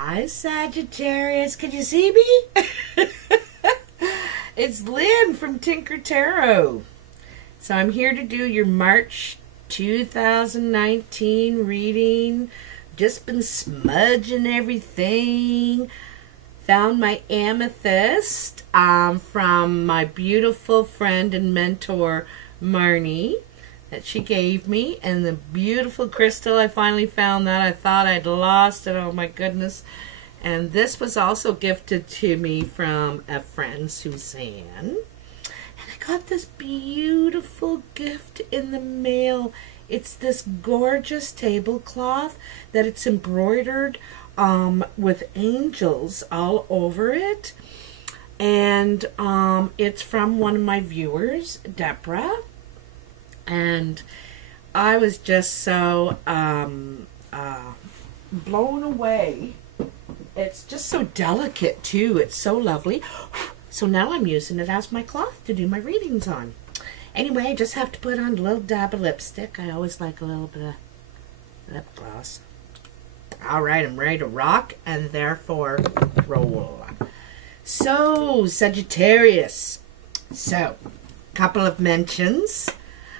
Hi, Sagittarius. Can you see me? It's Lynn from Tinker Tarot. So I'm here to do your March 2019 reading. Just been smudging everything. Found my amethyst from my beautiful friend and mentor, Marnie, that she gave me, and the beautiful crystal. I finally found that. I thought I'd lost it. Oh my goodness. And this was also gifted to me from a friend, Suzanne. And I got this beautiful gift in the mail. It's this gorgeous tablecloth that it's embroidered with angels all over it. And it's from one of my viewers, Deborah. And I was just so blown away. It's just so delicate too. It's so lovely. So now I'm using it as my cloth to do my readings on. Anyway, I just have to put on a little dab of lipstick. I always like a little bit of lip gloss. Alright, I'm ready to rock and therefore roll. So, Sagittarius. So, couple of mentions.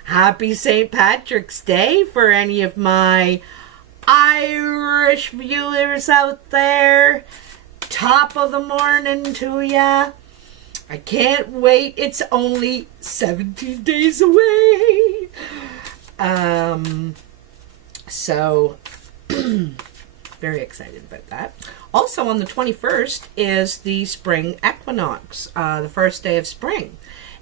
Happy St. Patrick's Day for any of my Irish viewers out there. Top of the morning to ya. I can't wait. It's only 17 days away. So, very excited about that. Also on the 21st is the spring equinox, the first day of spring.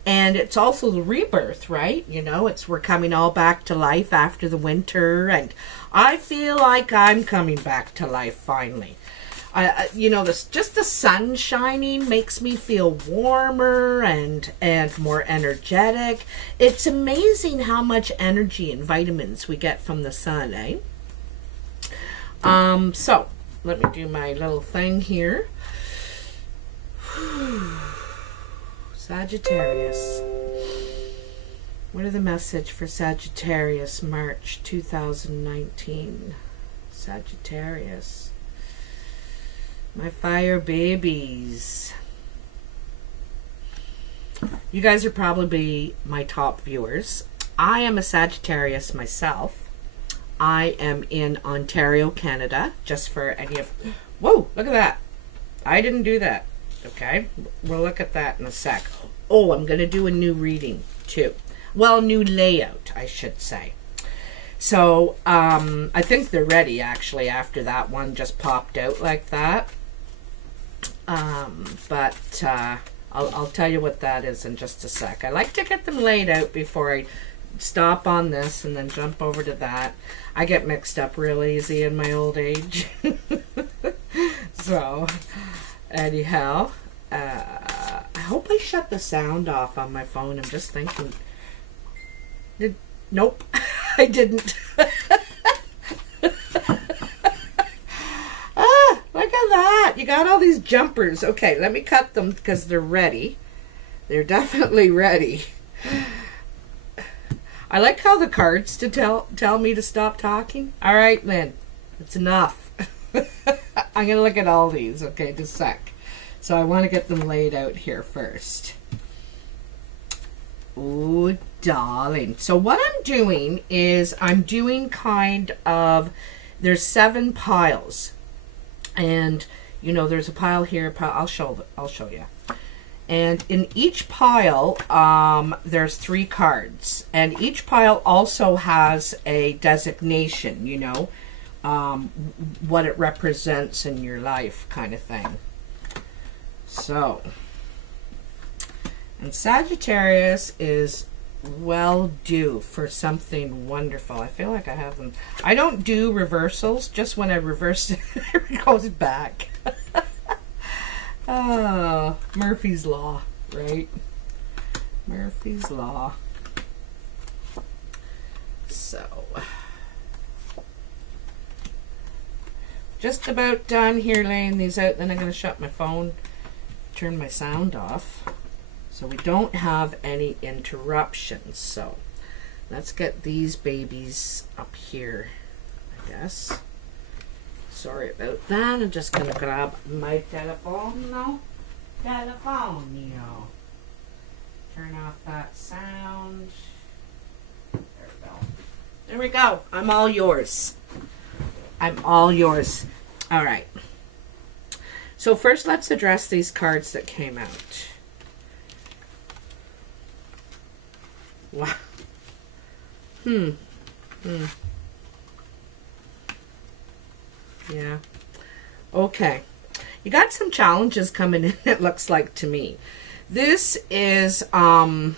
And it's also the rebirth, right? You know, we're coming all back to life after the winter, and I feel like I'm coming back to life finally. You know, just the sun shining makes me feel warmer and more energetic. It's amazing how much energy and vitamins we get from the sun, eh? So let me do my little thing here. Sagittarius. What are the message for Sagittarius, March 2019? Sagittarius. My fire babies. You guys are probably my top viewers. I am a Sagittarius myself. I am in Ontario, Canada, just for any of... Whoa, look at that. I didn't do that. Okay, we'll look at that in a sec. Oh, I'm going to do a new reading, too. Well, new layout, I should say. So, I think they're ready, actually, after that one just popped out like that. But I'll tell you what that is in just a sec. I like to get them laid out before I stop on this and then jump over to that. I get mixed up real easy in my old age. So... anyhow, I hope I shut the sound off on my phone. I'm just thinking. Nope, I didn't. Ah, look at that. You got all these jumpers. Okay, let me cut them because they're ready. They're definitely ready. I like how the cards to tell me to stop talking. All right, Lynn, it's enough. I'm going to look at all these, okay, just a sec. So I want to get them laid out here first. Oh, darling. So what I'm doing is I'm doing kind of, there's 7 piles. And, you know, there's a pile here. I'll show you. And in each pile, there's 3 cards. And each pile also has a designation, you know. What it represents in your life kind of thing. So, and Sagittarius is well due for something wonderful. I feel like I have them. I don't do reversals, just when I reverse it, it goes back. Oh, Murphy's Law, right? Murphy's Law. So... just about done here laying these out. Then I'm going to shut my phone, turn my sound off, so we don't have any interruptions. So let's get these babies up here, I guess. Sorry about that. I'm just going to grab my telephone now. Telephone, you know. Turn off that sound. There we go. There we go. I'm all yours. I'm all yours. All right. So first, let's address these cards that came out. Wow. Yeah. Okay. You got some challenges coming in, it looks like to me. This is kind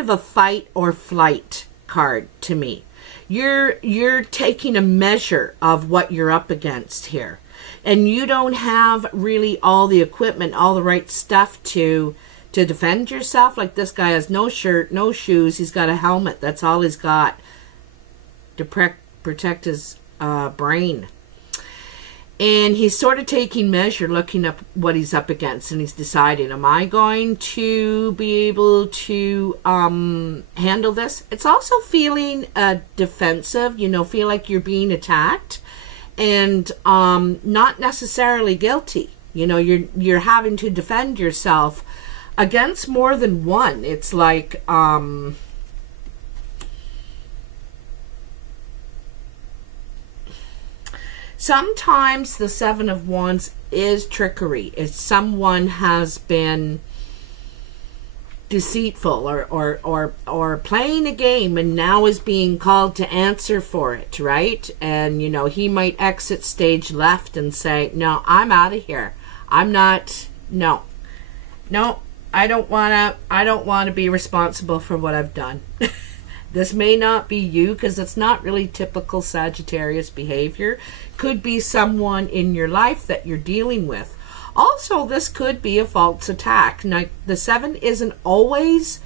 of a fight or flight card to me. You're taking a measure of what you're up against here. And you don't have really all the equipment, all the right stuff to defend yourself. Like this guy has no shirt, no shoes. He's got a helmet. That's all he's got to protect his brain. And he's sort of taking measure, looking up what he's up against, and he's deciding, am I going to be able to handle this? It's also feeling defensive, you know, feel like you're being attacked, and not necessarily guilty. You know, you're having to defend yourself against more than one. It's like sometimes the Seven of Wands is trickery. It's someone has been deceitful or playing a game and now is being called to answer for it, right? And, you know, he might exit stage left and say, no, I'm out of here. I'm not, no, I don't want to be responsible for what I've done. This may not be you because it's not really typical Sagittarius behavior. Could be someone in your life that you're dealing with. Also, this could be a false attack. Now, the 7 isn't always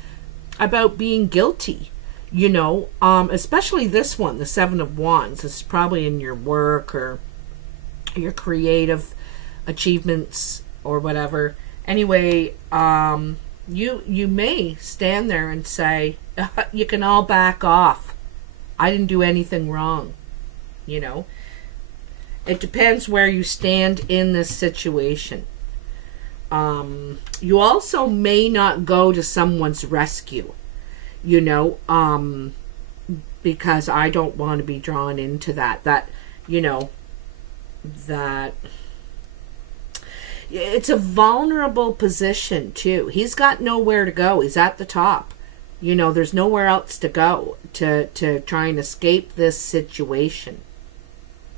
about being guilty, you know, especially this one, the 7 of Wands. This is probably in your work or your creative achievements or whatever. Anyway, you may stand there and say, you can all back off. I didn't do anything wrong. You know, it depends where you stand in this situation. You also may not go to someone's rescue, you know, because I don't want to be drawn into that, you know, that it's a vulnerable position too. He's got nowhere to go. He's at the top. You know, there's nowhere else to go to try and escape this situation.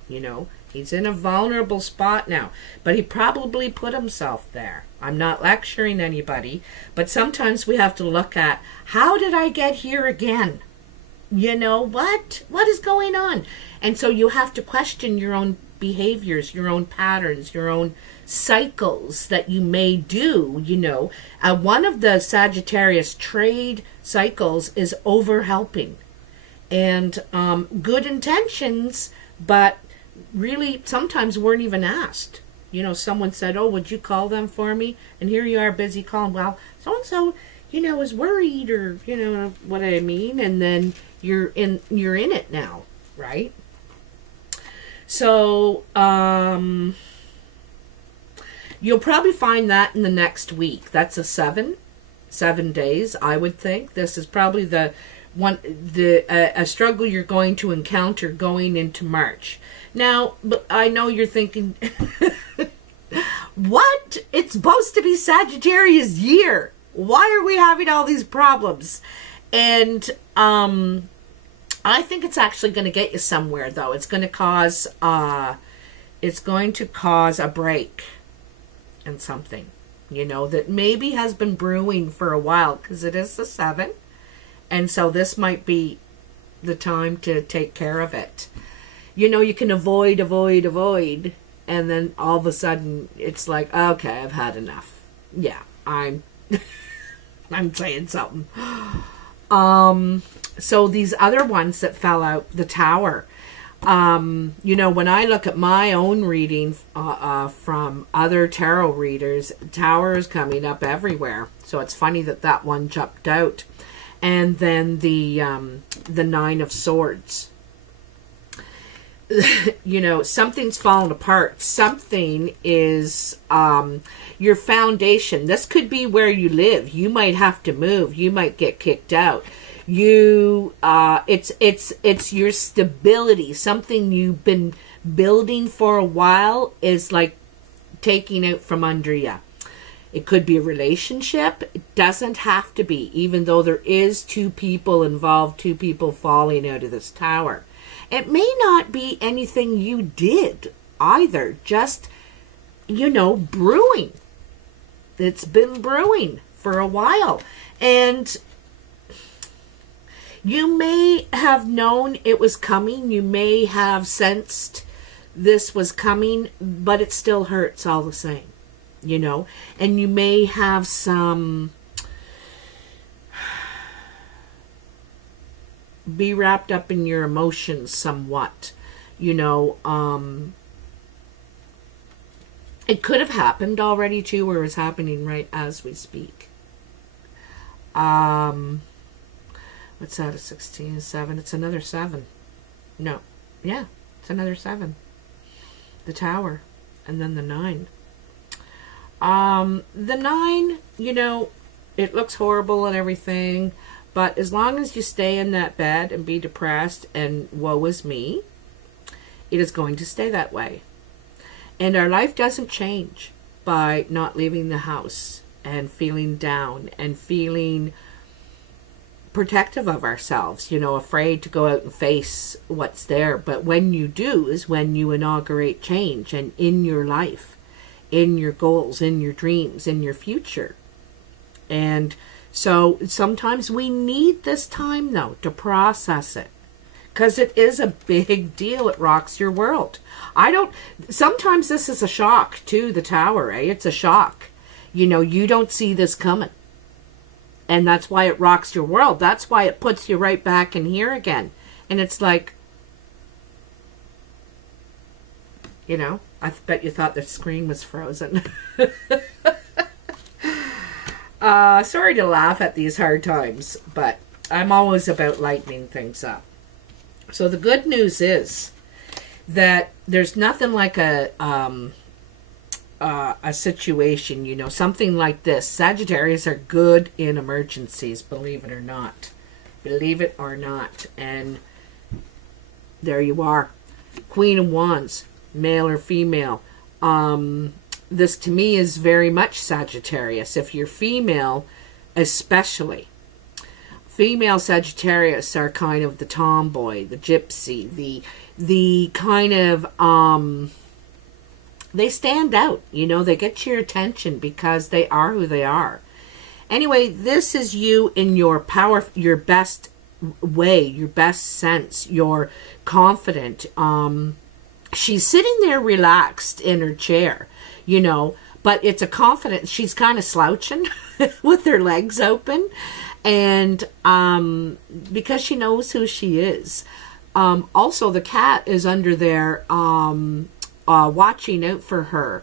You know, he's in a vulnerable spot now, but he probably put himself there. I'm not lecturing anybody, but sometimes we have to look at, how did I get here again? You know, what is going on? And so you have to question your own behaviors, your own patterns, your own cycles that you may do, you know. One of the Sagittarius trade cycles is over-helping. And good intentions, but really sometimes weren't even asked. You know, someone said, oh, would you call them for me? And here you are busy calling. Well, so-and-so, you know, is worried, or, you know what I mean? And then you're in it now, right? So, you'll probably find that in the next week. That's a 7 days, I would think. This is probably a struggle you're going to encounter going into March. Now, but I know you're thinking, what? It's supposed to be Sagittarius year. Why are we having all these problems? And I think it's actually going to get you somewhere, though. It's going to cause a break in something, you know, that maybe has been brewing for a while, because it is the 7, and so this might be the time to take care of it. You know, you can avoid, and then all of a sudden it's like, okay, I've had enough. Yeah, I'm saying something. So these other ones that fell out, the Tower, you know, when I look at my own reading from other tarot readers, Tower is coming up everywhere. So it's funny that one jumped out. And then the 9 of Swords. you know, something's fallen apart. Something is your foundation. This could be where you live. You might have to move. You might get kicked out. It's your stability. Something you've been building for a while is like taking out from under you. It could be a relationship. It doesn't have to be, even though there is two people involved, two people falling out of this tower. It may not be anything you did either, just, you know, brewing. It's been brewing for a while. And you may have known it was coming. You may have sensed this was coming, but it still hurts all the same, you know. And you may have some... be wrapped up in your emotions somewhat, you know. It could have happened already too, or is happening right as we speak. What's that, a 16, 7? It's another 7. No. Yeah, it's another 7. The tower. And then the 9. The 9, you know, it looks horrible and everything, but as long as you stay in that bed and be depressed and woe is me, it is going to stay that way. And our life doesn't change by not leaving the house and feeling down and feeling protective of ourselves, you know, afraid to go out and face what's there. But when you do is when you inaugurate change, and in your life, in your goals, in your dreams, in your future. And so sometimes we need this time, though, to process it, because it is a big deal. It rocks your world. Sometimes this is a shock too, the tower, eh? It's a shock. You know, you don't see this coming. And that's why it rocks your world. That's why it puts you right back in here again. And it's like, you know, I bet you thought the screen was frozen. Sorry to laugh at these hard times, but I'm always about lightening things up. So the good news is that there's nothing like a situation, you know, something like this. Sagittarius are good in emergencies, believe it or not. Believe it or not. And there you are. Queen of Wands, male or female. This to me is very much Sagittarius. If you're female, especially. Female Sagittarius are kind of the tomboy, the gypsy, the kind of, they stand out, you know, they get your attention because they are who they are. Anyway, this is you in your power, your best way, your best sense, you're confident. She's sitting there relaxed in her chair, you know, but it's a confident, she's kind of slouching with her legs open. And because she knows who she is. Also, the cat is under there watching out for her.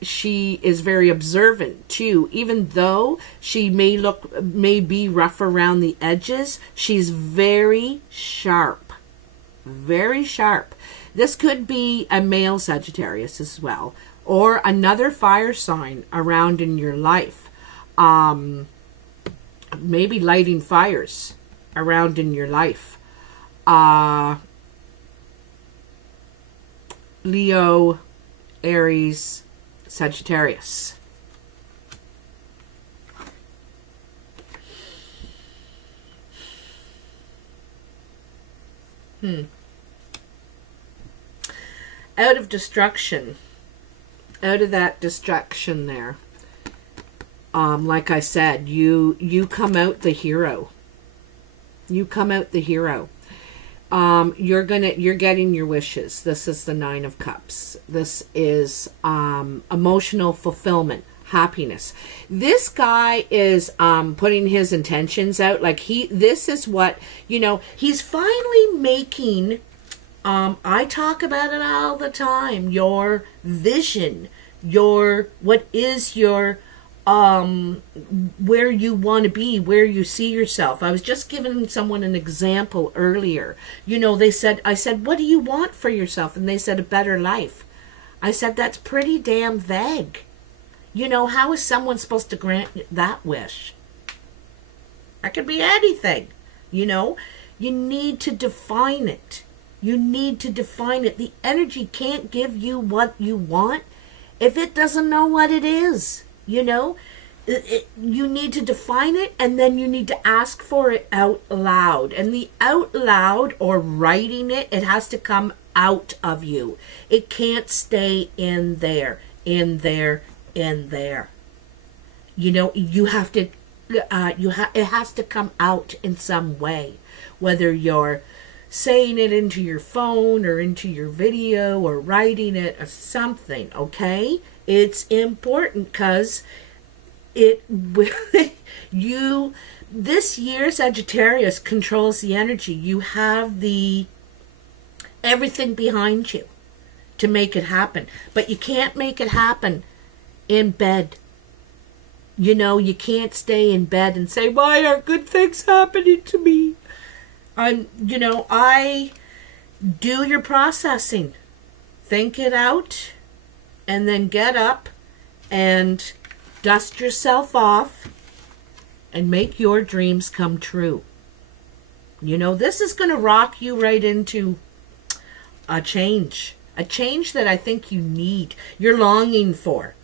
She is very observant too. Even though she may be rough around the edges, she's very sharp. Very sharp. This could be a male Sagittarius as well, or another fire sign around in your life. Maybe lighting fires around in your life. Leo, Aries, Sagittarius. Out of destruction. Out of that destruction there. Like I said, you come out the hero. You come out the hero. You're getting your wishes. This is the 9 of Cups. This is emotional fulfillment, happiness. This guy is putting his intentions out. Like this is what, you know, he's finally making, I talk about it all the time, your vision, what is your where you want to be, where you see yourself. I was just giving someone an example earlier. You know, I said, what do you want for yourself? And they said, a better life. I said, that's pretty damn vague. You know, how is someone supposed to grant that wish? That could be anything, you know. You need to define it. You need to define it. The energy can't give you what you want if it doesn't know what it is. You know, you need to define it, and then you need to ask for it out loud. And the out loud, or writing it, it has to come out of you. It can't stay in there, in there, in there. You know, you have to, it has to come out in some way. Whether you're saying it into your phone or into your video or writing it or something, okay? It's important because it will, this year Sagittarius controls the energy. You have everything behind you to make it happen. But you can't make it happen in bed. You know, you can't stay in bed and say, why aren't good things happening to me? You know, do your processing. Think it out. And then get up and dust yourself off and make your dreams come true. You know, this is going to rock you right into a change that I think you need. You're longing for.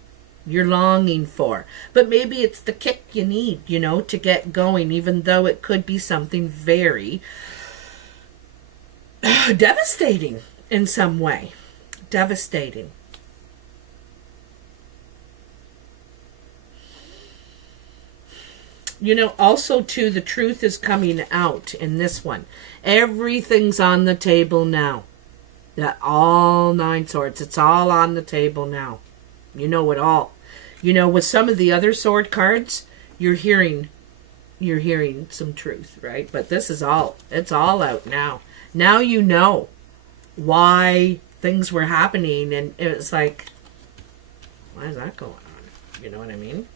But maybe it's the kick you need, you know, to get going, even though it could be something very devastating in some way. Devastating. You know, also, too, the truth is coming out in this one. Everything's on the table now. All 9 swords. It's all on the table now. You know it all. You know, with some of the other sword cards, you're hearing some truth, right? But this is all, it's all out now. Now you know why things were happening, and it was like, why is that going on? You know what I mean?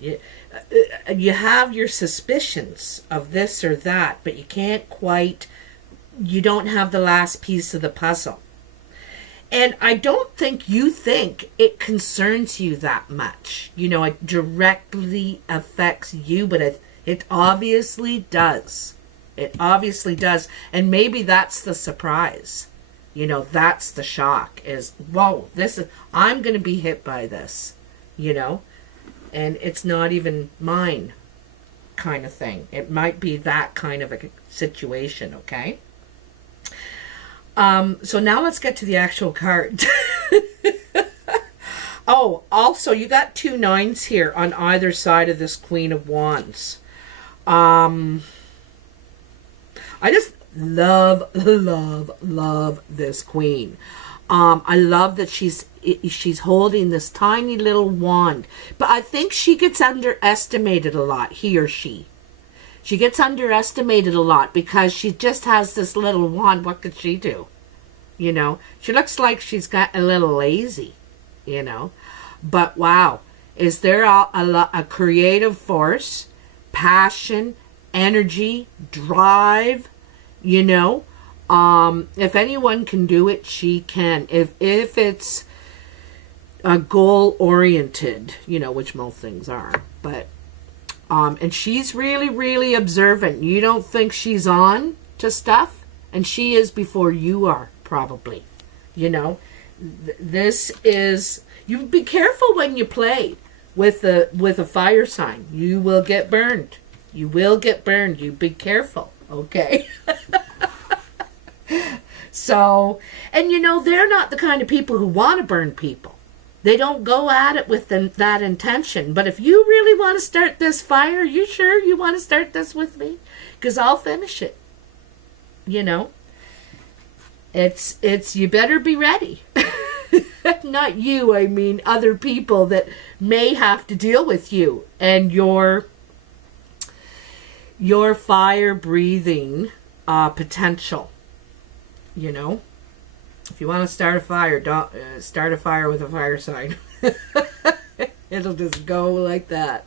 You have your suspicions of this or that, but you can't quite, you don't have the last piece of the puzzle. And I don't think you think it concerns you that much. You know, it directly affects you, but it obviously does. It obviously does. And maybe that's the surprise. You know, that's the shock is, whoa, I'm going to be hit by this, you know. And it's not even mine kind of thing. It might be that kind of a situation, okay? So now let's get to the actual card. Oh, also, you got 2 9s here on either side of this Queen of Wands. I just love this queen. I love that she's holding this tiny little wand. But I think she gets underestimated a lot, he or she. She gets underestimated a lot because she just has this little wand. What could she do? You know, she looks like she's got a little lazy, you know. But wow, is there a creative force, passion, energy, drive, you know? If anyone can do it, she can. If it's goal-oriented, you know, which most things are. But, and she's really observant. You don't think she's on to stuff, and she is before you are, probably. You know, this is, you be careful when you play with a fire sign. You will get burned. You will get burned. You be careful, okay? So, and you know, they're not the kind of people who want to burn people. They don't go at it with that intention. But if you really want to start this fire, you sure you want to start this with me? Because I'll finish it. You know? It's you better be ready. Not you, I mean other people that may have to deal with you and your fire-breathing potential. You know, if you want to start a fire, don't start a fire with a fire sign. It'll just go like that.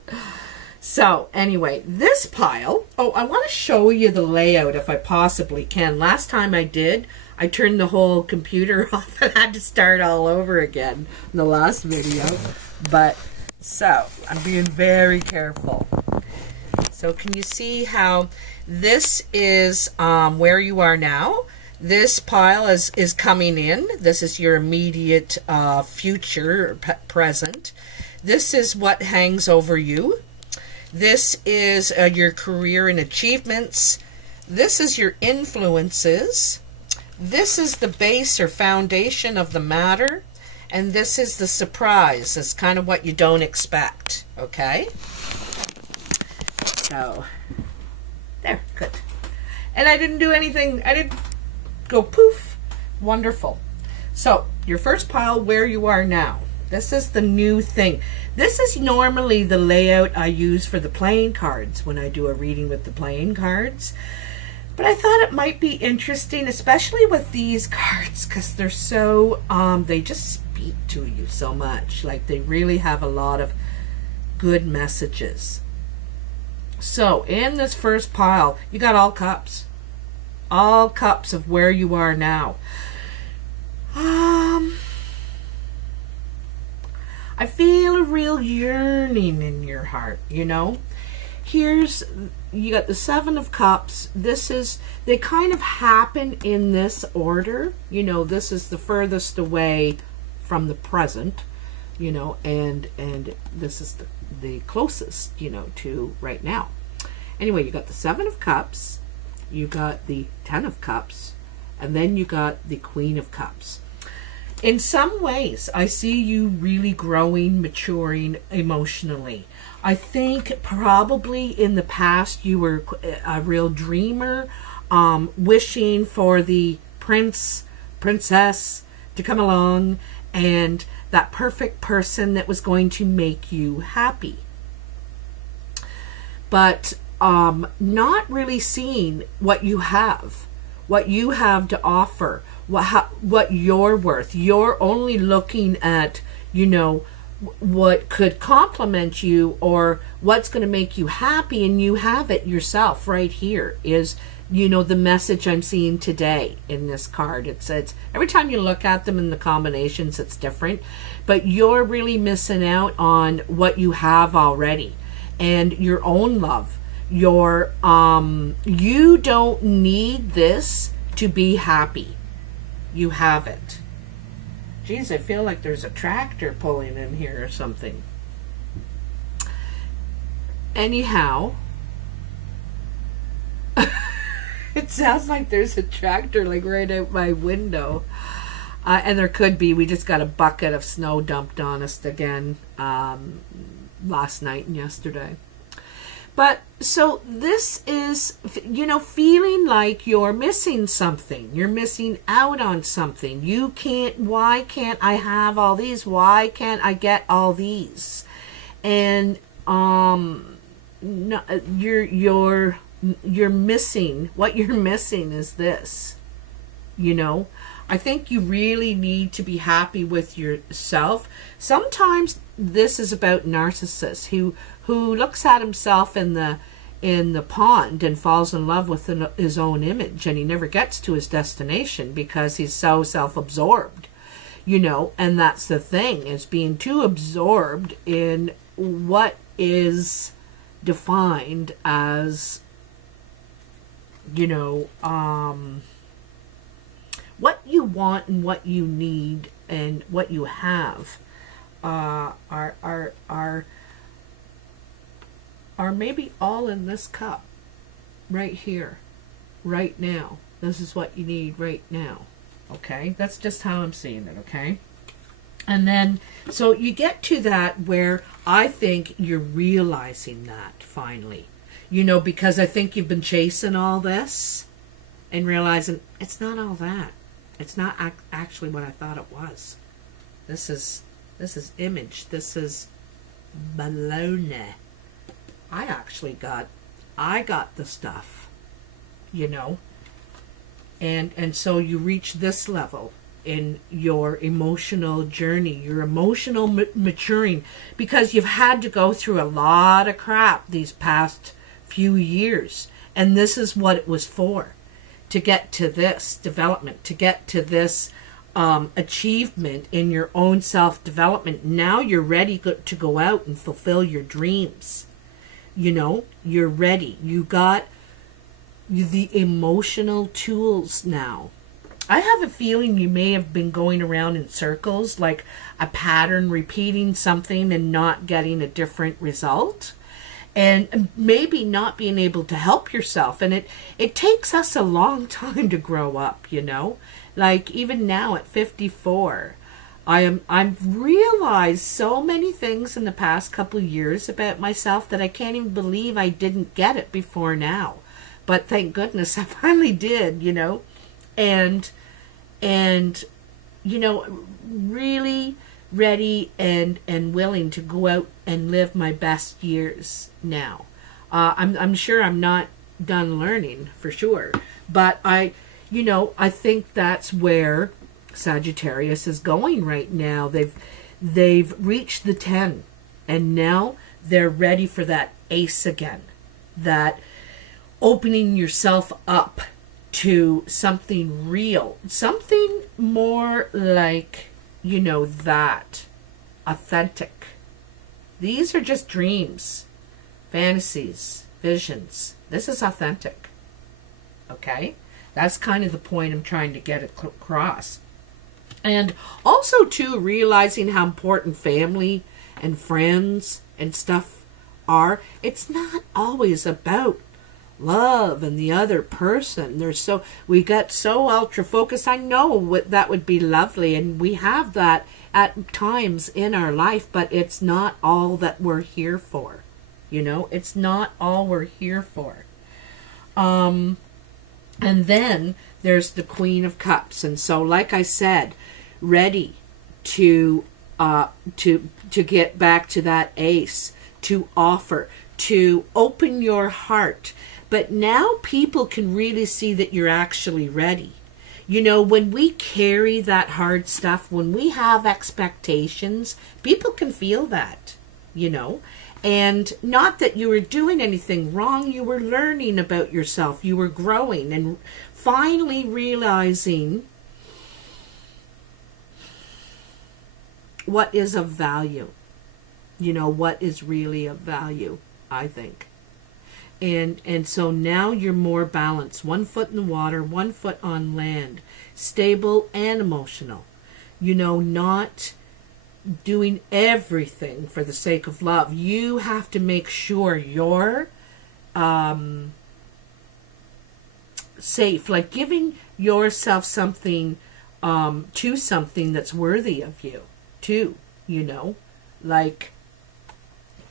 So anyway, this pile, oh, I want to show you the layout if I possibly can. Last time I did, I turned the whole computer off and had to start all over again in the last video. But, so, I'm being very careful. So can you see how this is where you are now? This pile is coming in. This is your immediate future, present. This is what hangs over you. This is your career and achievements. This is your influences. This is the base or foundation of the matter. And this is the surprise. It's kind of what you don't expect. Okay? So, there. Good. And I didn't do anything. I didn't go poof. Wonderful. So, your first pile, where you are now. This is the new thing. This is normally the layout I use for the playing cards when I do a reading with the playing cards. But I thought it might be interesting, especially with these cards, because they're so, they just speak to you so much. Like, they really have a lot of good messages. So, in this first pile, you got all cups. All cups of where you are now. I feel a real yearning in your heart, you know. Here's, you got the Seven of Cups. This is, they kind of happen in this order. You know, this is the furthest away from the present, you know, and this is the closest, you know, to right now. Anyway, you got the Seven of Cups, you got the Ten of Cups, and then you got the Queen of Cups. In some ways, I see you really growing, maturing emotionally. I think probably in the past you were a real dreamer, wishing for the princess to come along and that perfect person that was going to make you happy. But not really seeing what you have to offer, what you're worth. You're only looking at, you know, what could complement you or what's going to make you happy, and you have it yourself right here. Is, you know, the message I'm seeing today in this card. It's every time you look at them in the combinations, it's different, but you're really missing out on what you have already and your own love. Your you don't need this to be happy. You have it. Geez, I feel like there's a tractor pulling in here or something. Anyhow, it sounds like there's a tractor like right out my window. And there could be. We just got a bucket of snow dumped on us again last night and yesterday. But so this is, you know, feeling like you're missing something. You're missing out on something. You can't, why can't I have all these? Why can't I get all these? And no, you're missing, what you're missing is this, you know. I think you really need to be happy with yourself. Sometimes this is about narcissists who looks at himself in the pond and falls in love with his own image, and he never gets to his destination because he's so self-absorbed, you know. And that's the thing, is being too absorbed in what is defined as, you know, what you want and what you need and what you have are maybe all in this cup right here, right now. This is what you need right now. Okay, that's just how I'm seeing it. Okay, and then so you get to that where I think you're realizing that finally, you know, because I think you've been chasing all this and realizing it's not all that. It's not actually what I thought it was. This is image. This is baloney. I got the stuff, you know. And so you reach this level in your emotional journey, your emotional maturing, because you've had to go through a lot of crap these past few years. And this is what it was for, to get to this development, to get to this achievement in your own self-development. Now you're ready to go out and fulfill your dreams. You know, you're ready. You got the emotional tools now. I have a feeling you may have been going around in circles, like a pattern, repeating something and not getting a different result. And maybe not being able to help yourself. And it takes us a long time to grow up, you know. Like even now at 54, I've realized so many things in the past couple of years about myself that I can't even believe I didn't get it before now. But thank goodness I finally did, you know. And you know, really ready and willing to go out and live my best years now. I'm sure I'm not done learning, for sure, but I think that's where Sagittarius is going right now. They've reached the 10, and now they're ready for that ace again, that opening yourself up to something real, something more like, you know, that authentic. These are just dreams, fantasies, visions. This is authentic. Okay? That's kind of the point I'm trying to get across. And also, too, realizing how important family and friends and stuff are. It's not always about love and the other person. We get so ultra focused. I know that would be lovely, and we have that at times in our life, but it's not all that we're here for. You know, it's not all we're here for. And then there's the Queen of Cups, and so, like I said, ready to get back to that ace, to offer, to open your heart. But now people can really see that you're actually ready. You know, when we carry that hard stuff, when we have expectations, people can feel that, you know. And not that you were doing anything wrong, you were learning about yourself, you were growing and finally realizing what is of value. You know, what is really of value, I think. And so now you're more balanced. 1 foot in the water, 1 foot on land. Stable and emotional. You know, not doing everything for the sake of love. You have to make sure you're safe. Like giving yourself something to something that's worthy of you, too. You know, like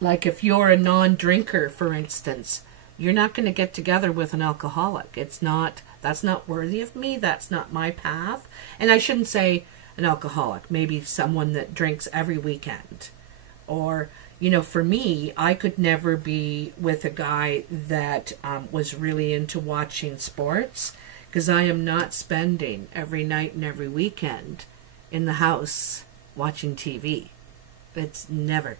if you're a non-drinker, for instance, you're not going to get together with an alcoholic. That's not worthy of me. That's not my path. And I shouldn't say an alcoholic, maybe someone that drinks every weekend. Or, you know, for me, I could never be with a guy that was really into watching sports, because I am not spending every night and every weekend in the house watching TV. It's never.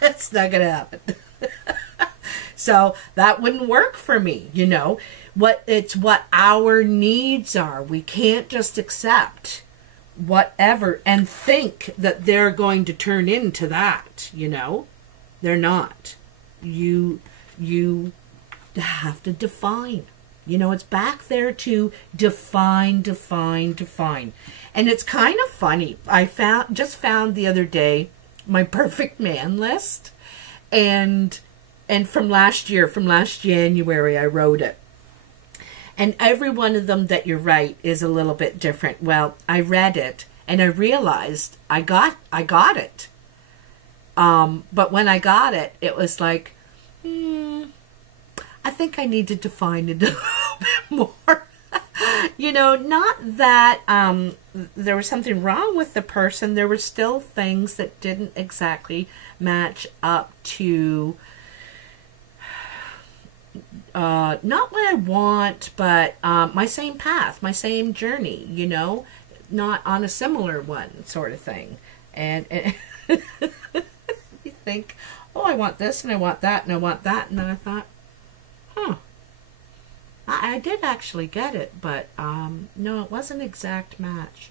It's not going to happen. So that wouldn't work for me, you know. It's what our needs are. We can't just accept whatever and think that they're going to turn into that, you know. They're not. You have to define. You know, it's back there to define. And it's kind of funny. I just found the other day my perfect man list, and from last year, from last January, I wrote it. And every one of them that you write is a little bit different. Well, I read it and I realized I got it. But when I got it, it was like, I think I need to define it a little bit more. You know, not that there was something wrong with the person. There were still things that didn't exactly match up to not what I want, but my same path, my same journey, you know. not on a similar one, sort of thing. And you think, oh, I want this and I want that and I want that. And then I thought, huh, I did actually get it, but no, it wasn't an exact match.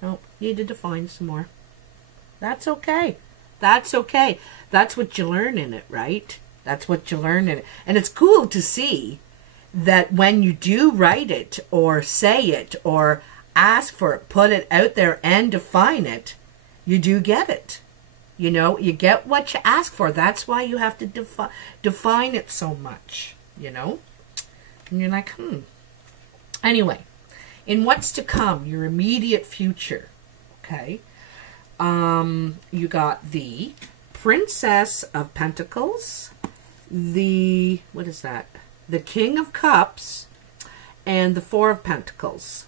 No, needed to find some more. That's okay. That's okay. That's what you learn in it, right? That's what you learn in it. And it's cool to see that when you do write it or say it or ask for it, put it out there and define it, you do get it. You know, you get what you ask for. That's why you have to define it so much, you know? And you're like, Anyway, in what's to come, your immediate future, okay? You got the Princess of Pentacles, what is that? The King of Cups, and the Four of Pentacles.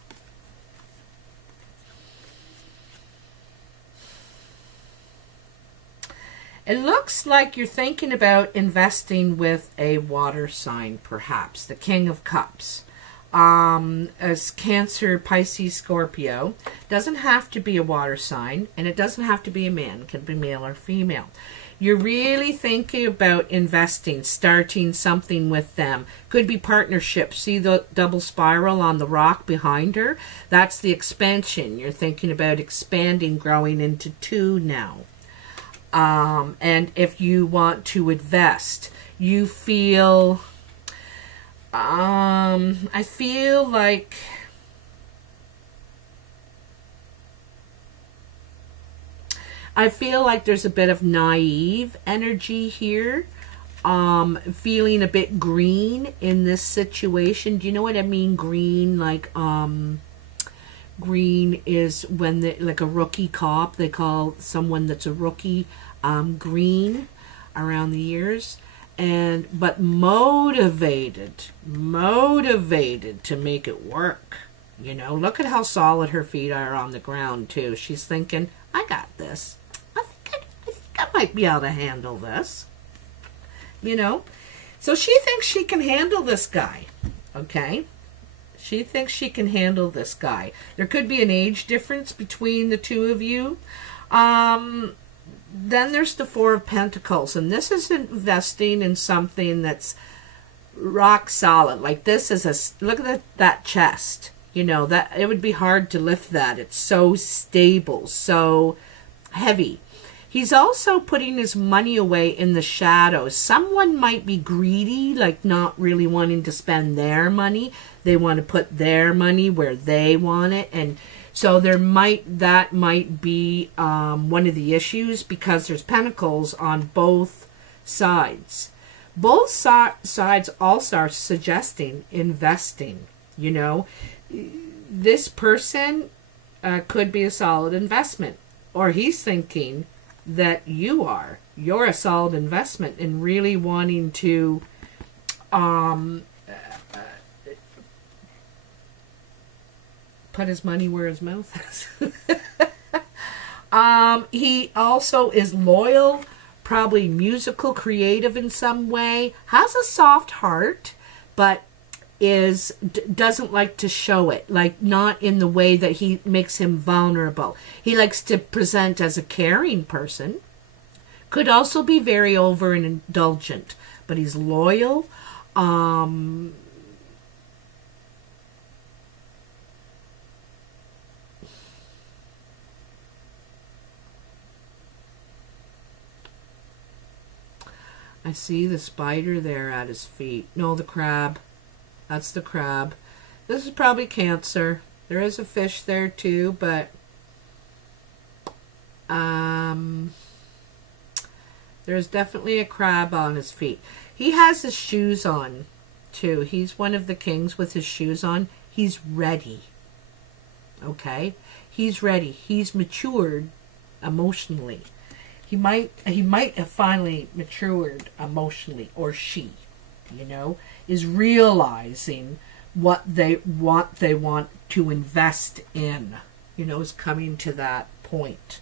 It looks like you're thinking about investing with a water sign, perhaps. The King of Cups. As Cancer, Pisces, Scorpio. Doesn't have to be a water sign, and it doesn't have to be a man. It can be male or female. You're really thinking about investing, starting something with them. Could be partnership. See the double spiral on the rock behind her? That's the expansion. You're thinking about expanding, growing into two now. And if you want to invest, you feel, I feel like there's a bit of naive energy here. Feeling a bit green in this situation. Do you know what I mean? Green, like, green is when like a rookie cop, they call someone that's a rookie green around the ears, but motivated to make it work. You know, look at how solid her feet are on the ground too. She's thinking, I got this. I think I might be able to handle this. You know, so she thinks she can handle this guy. Okay. She thinks she can handle this guy. There could be an age difference between the two of you. Then there's the Four of Pentacles. And this is investing in something that's rock solid. Like this is look at that chest. You know, that it would be hard to lift that. It's so stable, so heavy. He's also putting his money away in the shadows. Someone might be greedy, like not really wanting to spend their money. They want to put their money where they want it. And so that might be one of the issues, because there's pentacles on both sides. Both sides also are suggesting investing, you know. This person could be a solid investment. Or he's thinking that you're a solid investment in really wanting to put his money where his mouth is. He also is loyal, probably musical, creative in some way, has a soft heart, but doesn't like to show it, like not in the way that he makes him vulnerable. He likes to present as a caring person. Could also be very over and indulgent, but he's loyal. I see the spider there at his feet. No, the crab. That's the crab. This is probably Cancer. There is a fish there too, but there's definitely a crab on his feet. He has his shoes on too. He's one of the kings with his shoes on. He's ready. Okay? He's ready. He's matured emotionally. He might have finally matured emotionally, or she, you know, is realizing what they want to invest in, you know, is coming to that point.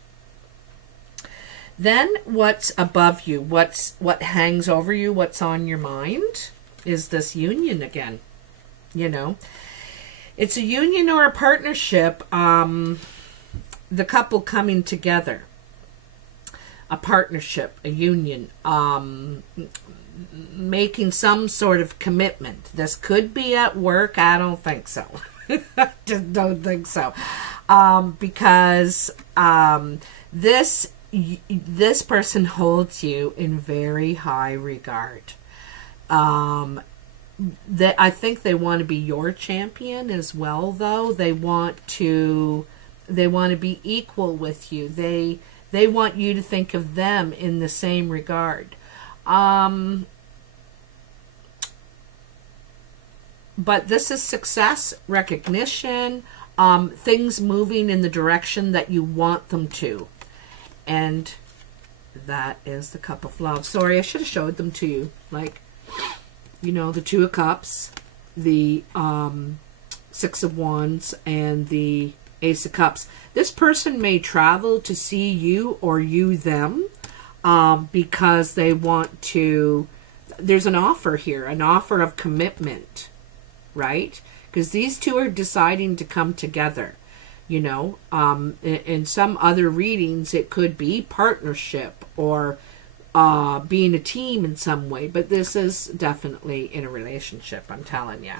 Then what's above you, what hangs over you, what's on your mind is this union again, you know. It's a union or a partnership, the couple coming together. A partnership, a union, making some sort of commitment. This could be at work. I don't think so. I just don't think so. Because this person holds you in very high regard. I think they want to be your champion as well, though. They want to be equal with you. They want you to think of them in the same regard. But this is success, recognition, things moving in the direction that you want them to. And that is the Cup of Love. Sorry, I should have showed them to you. Like, you know, the Two of Cups, the Six of Wands, and the Ace of Cups. This person may travel to see you or you them because they want to. There's an offer here, an offer of commitment, right? Because these two are deciding to come together. You know, in some other readings, it could be partnership or being a team in some way. But this is definitely in a relationship, I'm telling you.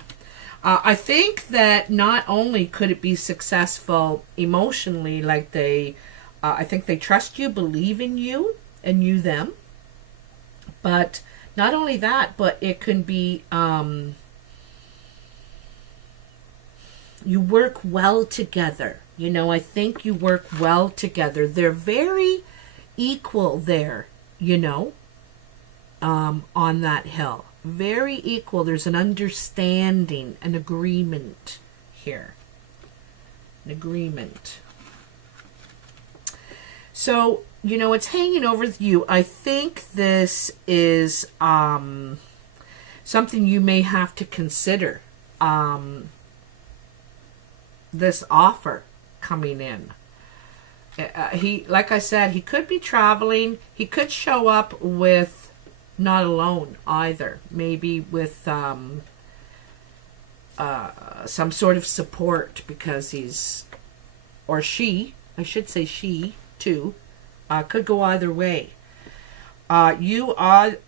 I think that not only could it be successful emotionally, like I think they trust you, believe in you, and you them. But not only that, but it can be, you work well together. You know, I think you work well together. They're very equal there, you know, on that hill. Very equal. There's an understanding, an agreement here. An agreement. So, you know, it's hanging over you. I think this is something you may have to consider. This offer coming in. He, like I said, he could be traveling. He could show up with not alone either. Maybe with some sort of support, because he's, or she, I should say she too, could go either way. You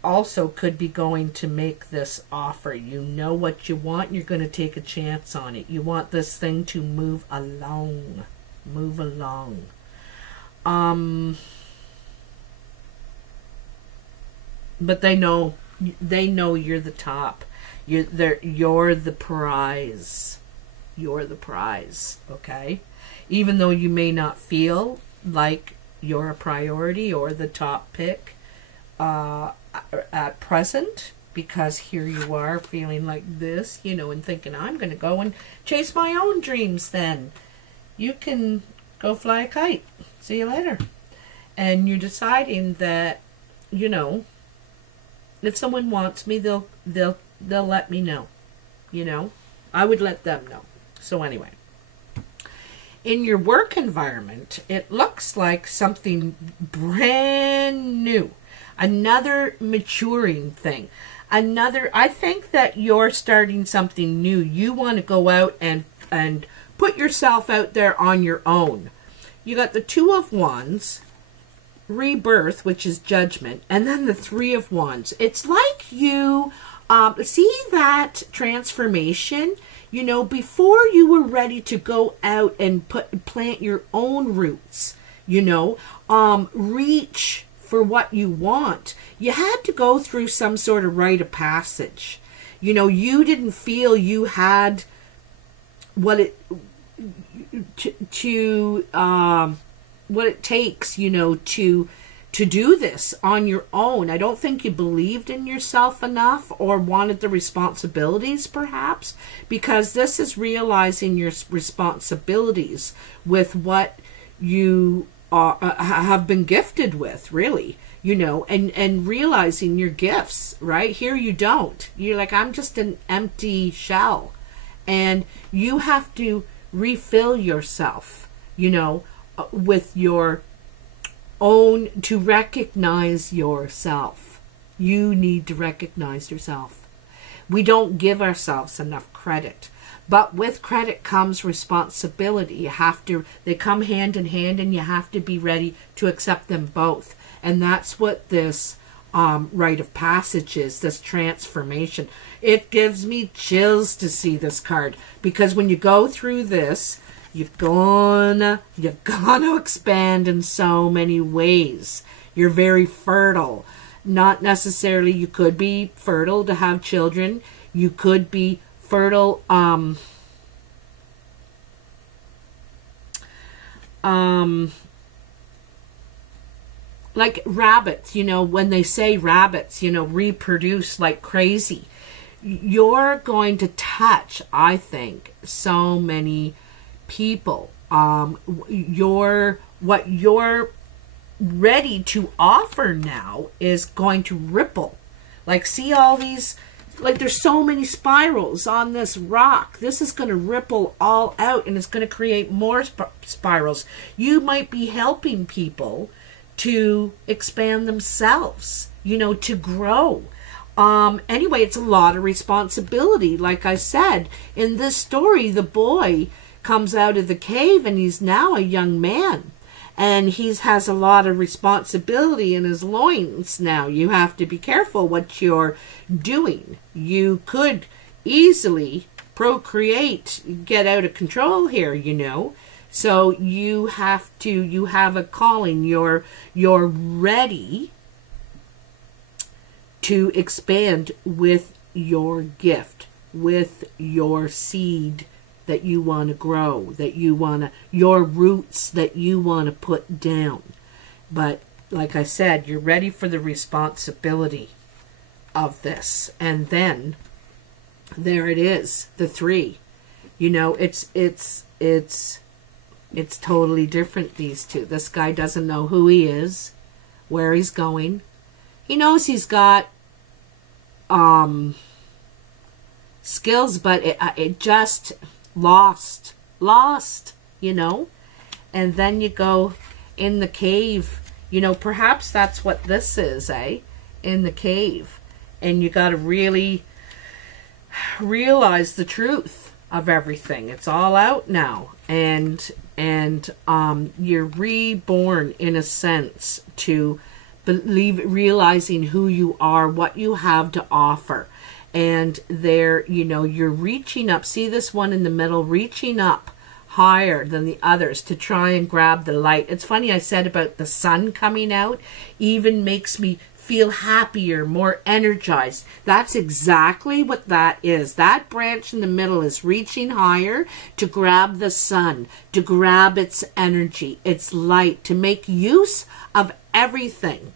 also could be going to make this offer. You know what you want, and you're going to take a chance on it. You want this thing to move along. Move along. But they know you're the top. You're the prize. You're the prize, okay? Even though you may not feel like you're a priority or the top pick at present, because here you are feeling like this, you know, and thinking, I'm going to go and chase my own dreams then. You can go fly a kite. See you later. And you're deciding that, you know, if someone wants me, they'll let me know. You know, I would let them know. So anyway, in your work environment, it looks like something brand new. Another maturing thing. I think that you're starting something new. You want to go out and put yourself out there on your own. You got the Two of Wands, rebirth, which is judgment, and then the Three of Wands. It's like you see that transformation, you know, before you were ready to go out and plant your own roots, you know, reach for what you want. You had to go through some sort of rite of passage. You know, you didn't feel you had what it what it takes, you know, to do this on your own. I don't think you believed in yourself enough or wanted the responsibilities, perhaps, because this is realizing your responsibilities with what you have been gifted with, really, you know, and realizing your gifts, right? Here you don't. You're like, I'm just an empty shell. And you have to refill yourself, you know, with your own, to recognize yourself. You need to recognize yourself. We don't give ourselves enough credit. But with credit comes responsibility. You have to, they come hand in hand, and you have to be ready to accept them both. And that's what this rite of passage is, this transformation. It gives me chills to see this card, because when you go through this, you're gonna expand in so many ways. You're very fertile. Not necessarily, you could be fertile to have children. You could be fertile, like rabbits, you know, when they say rabbits, you know, reproduce like crazy. You're going to touch, I think, so many people. What you're ready to offer now is going to ripple. Like, see all these, like, there's so many spirals on this rock. This is going to ripple all out, and it's going to create more spirals. You might be helping people to expand themselves, you know, to grow. Anyway, it's a lot of responsibility. Like I said, in this story, the boy comes out of the cave, and he's now a young man. And he has a lot of responsibility in his loins now. You have to be careful what you're doing. You could easily procreate, get out of control here, you know. So you have a calling. You're ready to expand with your gift, with your seed that you want to grow, that you want to, your roots that you want to put down. But like I said, you're ready for the responsibility of this. And then there it is, the 3. You know, it's totally different, these two. This guy doesn't know who he is, where he's going. He knows he's got skills, but it just lost, you know. And then you go in the cave, you know, perhaps that's what this is, in the cave. And you got to really realize the truth of everything. It's all out now, and you're reborn, in a sense, to realizing who you are, what you have to offer. And there, you know, you're reaching up. See this one in the middle, reaching up higher than the others to try and grab the light. It's funny, I said about the sun coming out, even makes me feel happier, more energized. That's exactly what that is. That branch in the middle is reaching higher to grab the sun, to grab its energy, its light, to make use of everything,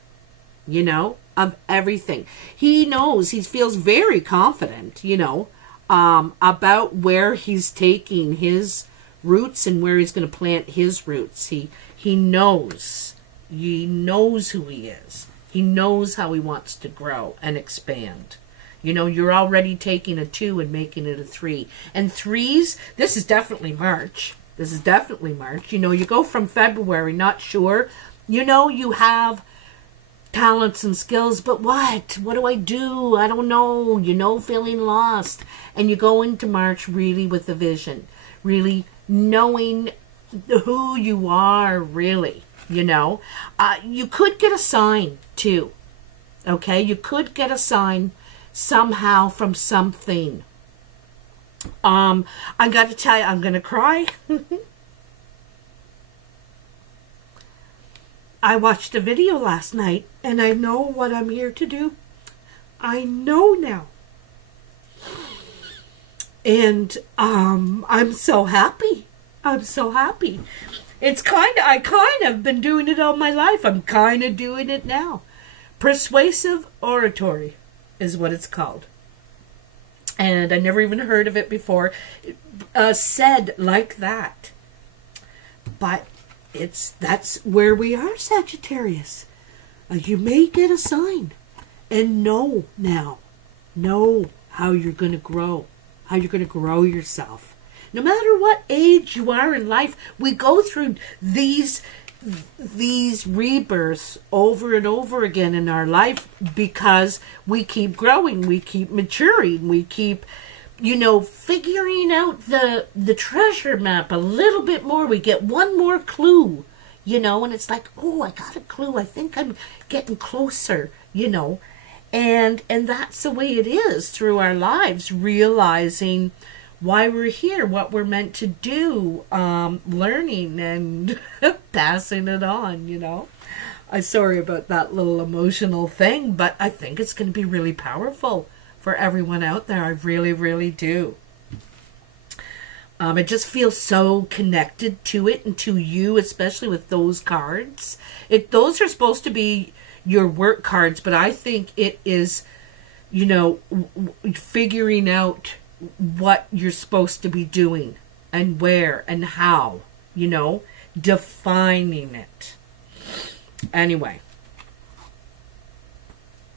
you know, of everything. He knows, he feels very confident, you know, about where he's taking his roots and where he's going to plant his roots. He knows who he is. He knows how he wants to grow and expand. You know, you're already taking a 2 and making it a 3. And 3s, this is definitely March. This is definitely March. You know, you go from February, not sure. You know, you have talents and skills, but what do I do? I don't know, you know, feeling lost. And you go into March really with a vision, really knowing who you are, really, you know. You could get a sign too, okay? You could get a sign somehow from something. I got to tell you, I'm gonna cry. I watched a video last night, and I know what I'm here to do. I know now. And I'm so happy. I'm so happy. I kind of been doing it all my life. I'm kind of doing it now. Persuasive oratory is what it's called. And I never even heard of it before. Said like that. But that's where we are, Sagittarius. You may get a sign, and know now, know how you're going to grow, how you're going to grow yourself. No matter what age you are in life, we go through these rebirths over and over again in our life, because we keep growing, we keep maturing, we keep you know, figuring out the treasure map a little bit more. We get one more clue, you know, and it's like, oh, I got a clue. I think I'm getting closer, you know. And that's the way it is through our lives, realizing why we're here, what we're meant to do, learning and passing it on, you know. I'm sorry about that little emotional thing, but I think it's going to be really powerful for everyone out there. I really, really do. I just feel so connected to it and to you, especially with those cards. Those are supposed to be your work cards, but I think it is, you know, figuring out what you're supposed to be doing and where and how, you know, defining it. Anyway.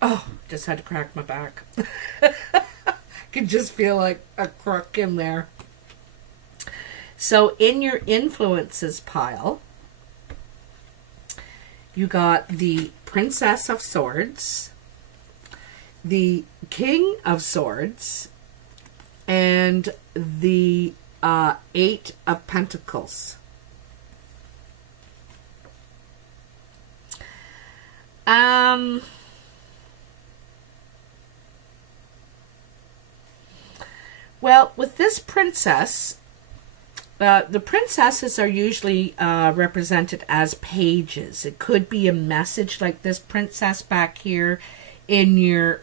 Oh, just had to crack my back. Could just feel like a crook in there. So in your influences pile, you got the Princess of Swords, the King of Swords, and the Eight of Pentacles. Well, with this princess, the princesses are usually represented as pages. It could be a message like this princess back here in your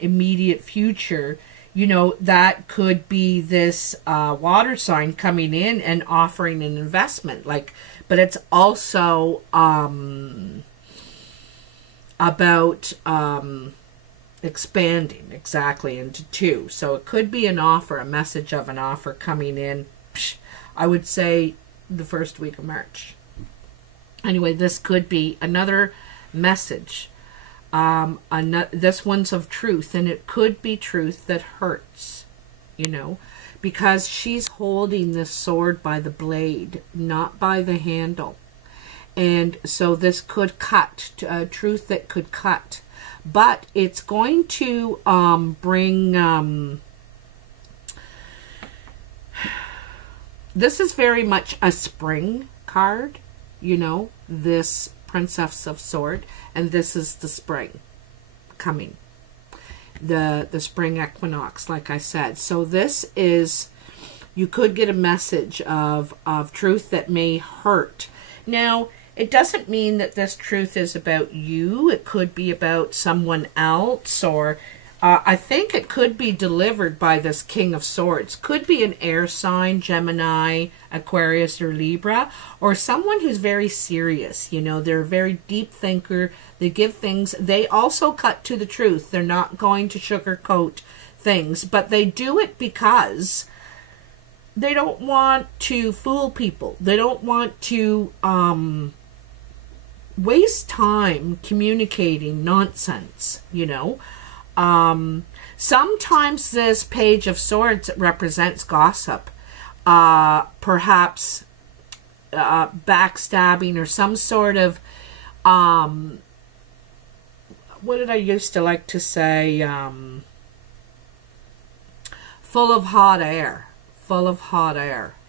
immediate future. You know, that could be this water sign coming in and offering an investment. Like, but it's also about expanding exactly into two. So it could be an offer, a message of an offer coming in. I would say the first week of March. Anyway, this could be another message. This one's of truth, and it could be truth that hurts, you know, because she's holding this sword by the blade, not by the handle. And so this could cut, truth that could cut. But it's going to bring... this is very much a spring card, you know, this Princess of Swords. And this is the spring coming. The spring equinox, like I said. So this is... you could get a message of truth that may hurt. Now... it doesn't mean that this truth is about you. It could be about someone else, or I think it could be delivered by this King of Swords. Could be an air sign, Gemini, Aquarius, or Libra, or someone who's very serious. You know, they're a very deep thinker. They give things. They also cut to the truth. They're not going to sugarcoat things, but they do it because they don't want to fool people. They don't want to waste time communicating nonsense, you know. Sometimes this Page of Swords represents gossip, perhaps backstabbing, or some sort of, what did I used to like to say, full of hot air,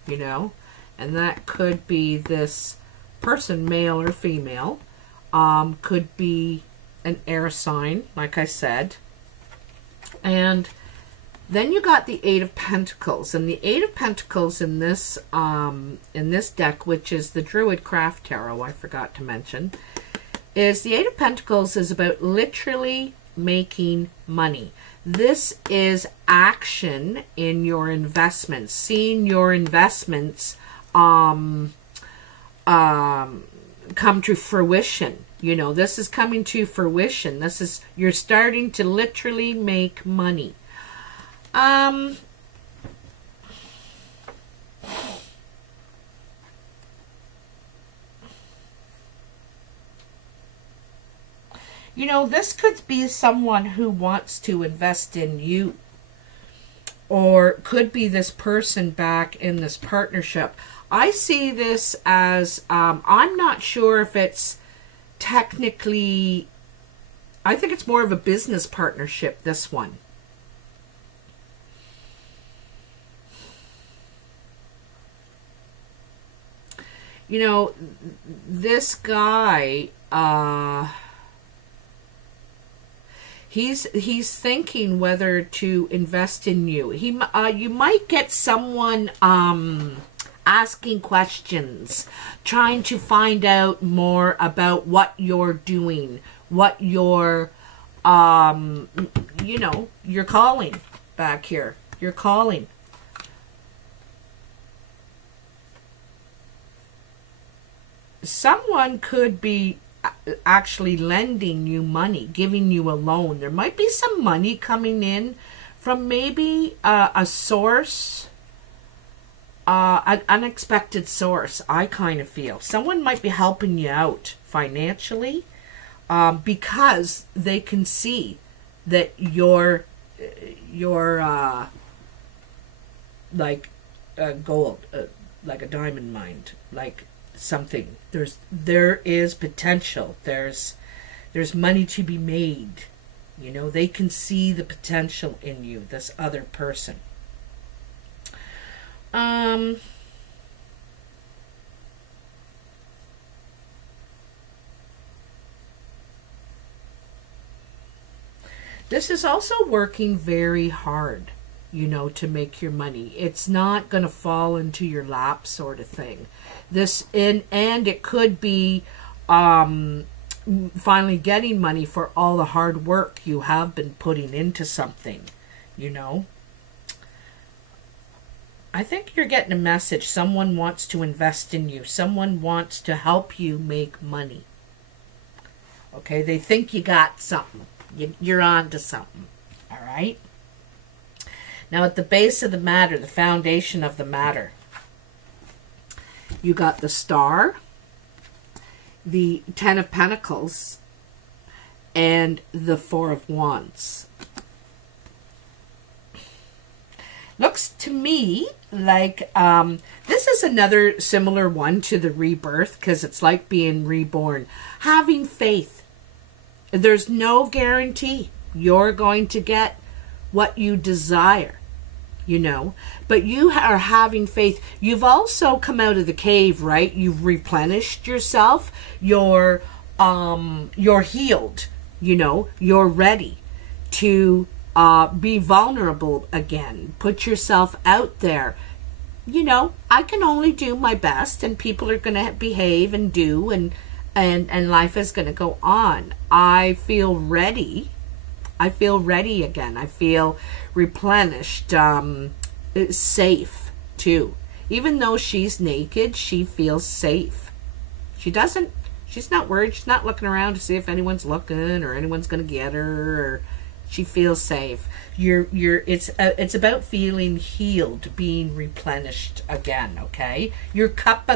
you know. And that could be this person, male or female, could be an air sign, like I said. And then you got the Eight of Pentacles, and the Eight of Pentacles in this deck, which is the Druid Craft Tarot, I forgot to mention, is the Eight of Pentacles is about literally making money. This is action in your investments, seeing your investments come to fruition. You know, this is coming to fruition. This is, you're starting to literally make money. You know, this could be someone who wants to invest in you, or could be this person back in this partnership. I see this as, I'm not sure if it's technically, I think it's more of a business partnership, this one. you know, this guy, he's thinking whether to invest in you. You might get someone asking questions, trying to find out more about what you're doing, what you're, you know, you're calling back here. You're calling. Someone could be actually lending you money, giving you a loan. There might be some money coming in from maybe a source, an unexpected source. I kind of feel someone might be helping you out financially, because they can see that you're like gold, like a diamond mine, like something. There is potential. There's money to be made. You know, they can see the potential in you, this other person. This is also working very hard, you know, to make your money. It's not going to fall into your lap sort of thing. And it could be finally getting money for all the hard work you have been putting into something, you know. I think you're getting a message. Someone wants to invest in you. Someone wants to help you make money. Okay, they think you got something. You're on to something. All right? Now, at the base of the matter, the foundation of the matter, you got the Star, the Ten of Pentacles, and the Four of Wands. Looks to me like this is another similar one to the rebirth, because it's like being reborn. Having faith. There's no guarantee you're going to get what you desire, you know, but you are having faith. You've also come out of the cave, right? You've replenished yourself. You're healed, you know, you're ready to be vulnerable again. Put yourself out there. You know, I can only do my best, and people are going to behave and do, and life is going to go on. I feel ready. I feel ready again. I feel replenished, safe too. Even though she's naked, she feels safe. She's not worried. She's not looking around to see if anyone's looking or anyone's going to get her. Or she feels safe. It's about feeling healed, being replenished again. Okay, your cup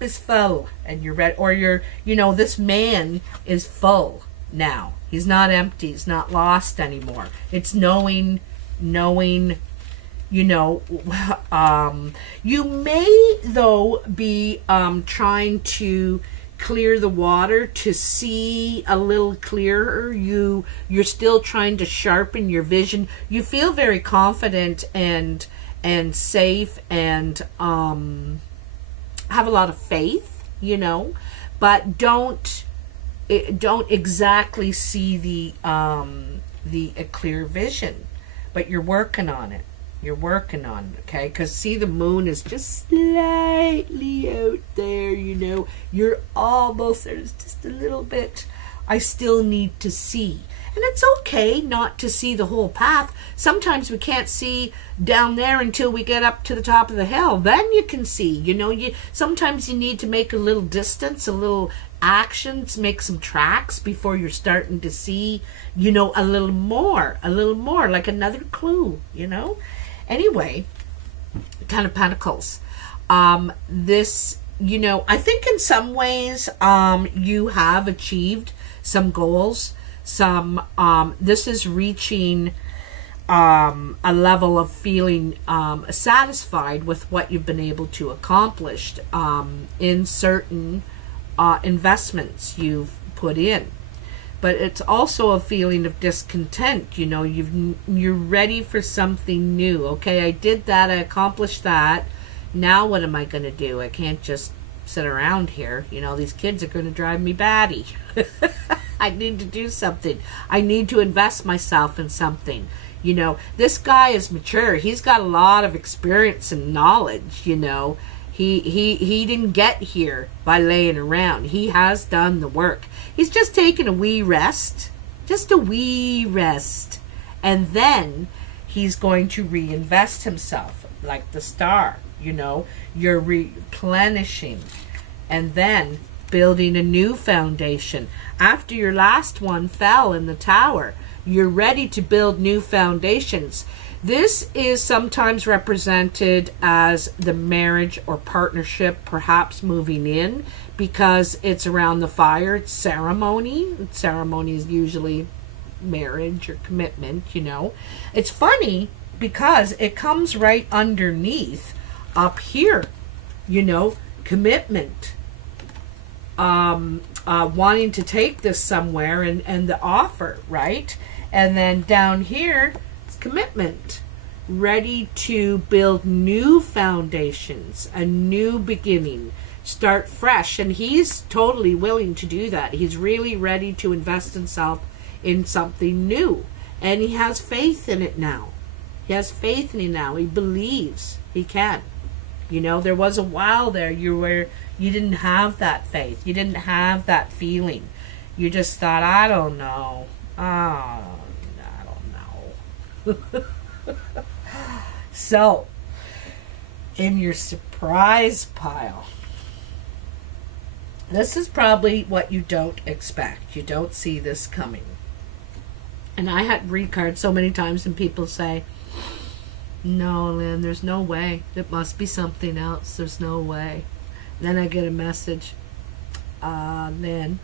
is full, and you're ready. Or you know, this man is full now. He's not empty. He's not lost anymore. It's knowing, you know, you may, though, be trying to clear the water to see a little clearer. You're still trying to sharpen your vision. You feel very confident and safe and have a lot of faith, you know, but don't exactly see the clear vision, but you're working on it. You're working on it, okay? Because see, the moon is just slightly out there, you know. You're almost, there's just a little bit I still need to see. And it's okay not to see the whole path. Sometimes we can't see down there until we get up to the top of the hill. Then you can see, you know. Sometimes you need to make a little distance, a little actions, make some tracks before you're starting to see, you know, a little more, like another clue, you know. Anyway, Ten of Pentacles. This, you know, I think in some ways you have achieved some goals. This is reaching a level of feeling satisfied with what you've been able to accomplish in certain investments you've put in. But it's also a feeling of discontent. You know, you're ready for something new. Okay, I did that, I accomplished that. Now what am I going to do? I can't just sit around here. You know, these kids are going to drive me batty. I need to do something. I need to invest myself in something. You know, this guy is mature. He's got a lot of experience and knowledge, you know. He didn't get here by laying around. He has done the work. He's just taking a wee rest. Just a wee rest. And then he's going to reinvest himself like the star, you know. You're replenishing and then building a new foundation. After your last one fell in the tower, you're ready to build new foundations. This is sometimes represented as the marriage or partnership, perhaps moving in, because it's around the fire. It's ceremony. Ceremony is usually marriage or commitment, you know. It's funny because it comes right underneath up here, you know, commitment. Wanting to take this somewhere and the offer, right? And then down here, it's commitment. Ready to build new foundations, a new beginning, start fresh. And he's totally willing to do that. He's really ready to invest himself in something new. And he has faith in it now. He has faith in it now. He believes he can. You know, there was a while there you didn't have that faith. You didn't have that feeling. You just thought, I don't know. Oh, I don't know. So, in your surprise pile, this is probably what you don't expect. You don't see this coming. And I had read cards so many times and people say, no, Lynn, there's no way. It must be something else. There's no way. Then I get a message. Lynn.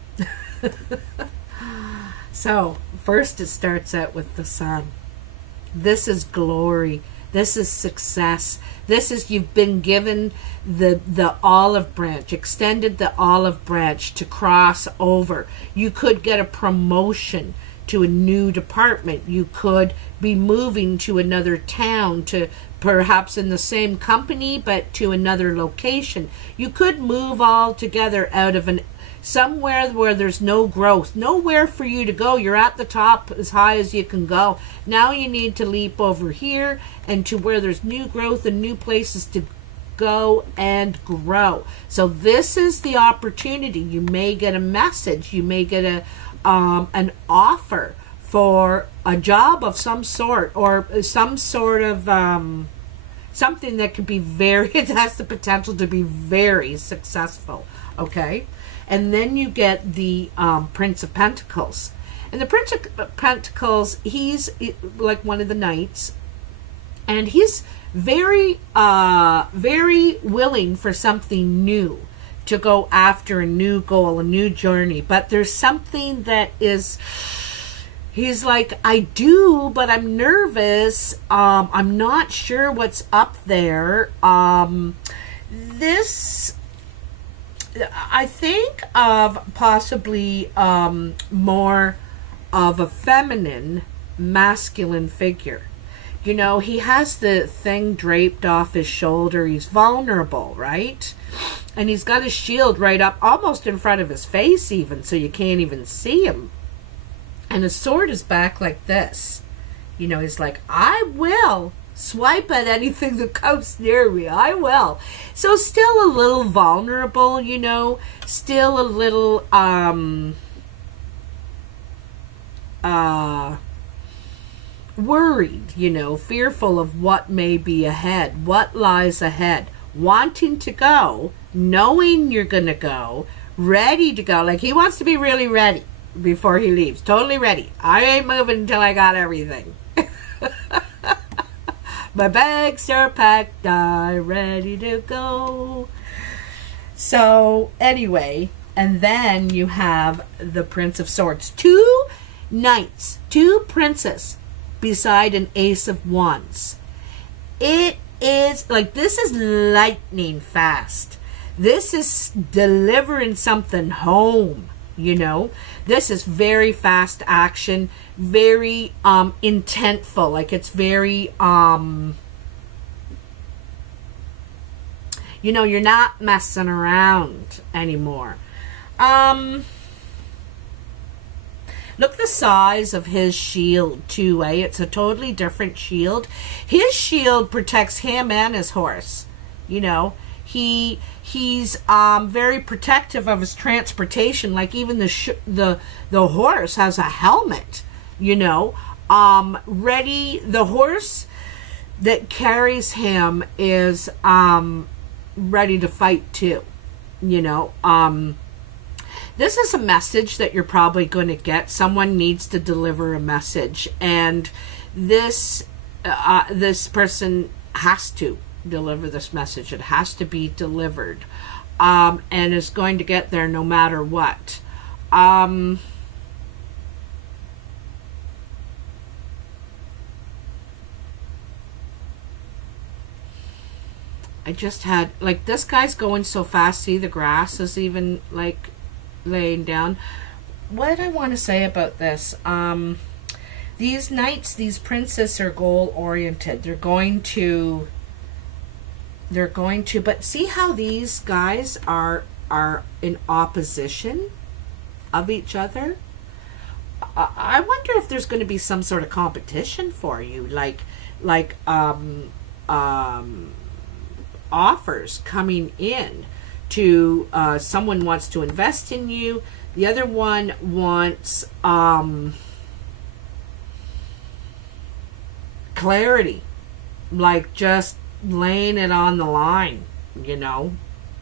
So, first it starts out with the sun. This is glory. This is success. This is you've been given the olive branch, extended the olive branch to cross over. You could get a promotion to a new department. You could be moving to another town, to perhaps in the same company but to another location. You could move all together out of somewhere where there's no growth, nowhere for you to go. You're at the top as high as you can go. Now you need to leap over here and to where there's new growth and new places to go and grow. So this is the opportunity. You may get a message. You may get an offer for a job of some sort, or some sort of something that could be it has the potential to be very successful. Okay. And then you get the Prince of Pentacles. And the Prince of Pentacles, he's like one of the knights. And he's very, very willing for something new, to go after a new goal, a new journey. But there's something that is, he's like, I do, but I'm nervous. I'm not sure what's up there. I think of possibly more of a feminine, masculine figure. You know, he has the thing draped off his shoulder. He's vulnerable, right? And he's got his shield right up almost in front of his face even, so you can't even see him. And his sword is back like this. You know, he's like, I will swipe at anything that comes near me. I will. So still a little vulnerable, you know, still a little worried, you know, fearful of what may be ahead, what lies ahead, wanting to go, knowing you're gonna go, ready to go. Like, he wants to be really ready before he leaves. Totally ready. I ain't moving until I got everything. My bags are packed, I'm ready to go. So, anyway, and then you have the Prince of Swords. Two knights, two princes beside an Ace of Wands. It is, like, this is lightning fast. This is delivering something home, you know. This is very fast action, very intentful. Like, it's very, You know, you're not messing around anymore. Look the size of his shield too, eh? It's a totally different shield. His shield protects him and his horse. You know, he's very protective of his transportation. Like even the horse has a helmet. You know, ready. The horse that carries him is ready to fight too. You know, this is a message that you're probably going to get. Someone needs to deliver a message, and this person has to deliver this message. It has to be delivered, and is going to get there no matter what. I just had, like, this guy's going so fast. See, the grass is even, like, laying down. What I want to say about this, these knights, these princes are goal oriented. They're going to, but see how these guys are in opposition of each other? I wonder if there's going to be some sort of competition for you, like offers coming in to, someone wants to invest in you, the other one wants clarity, like just laying it on the line. You know,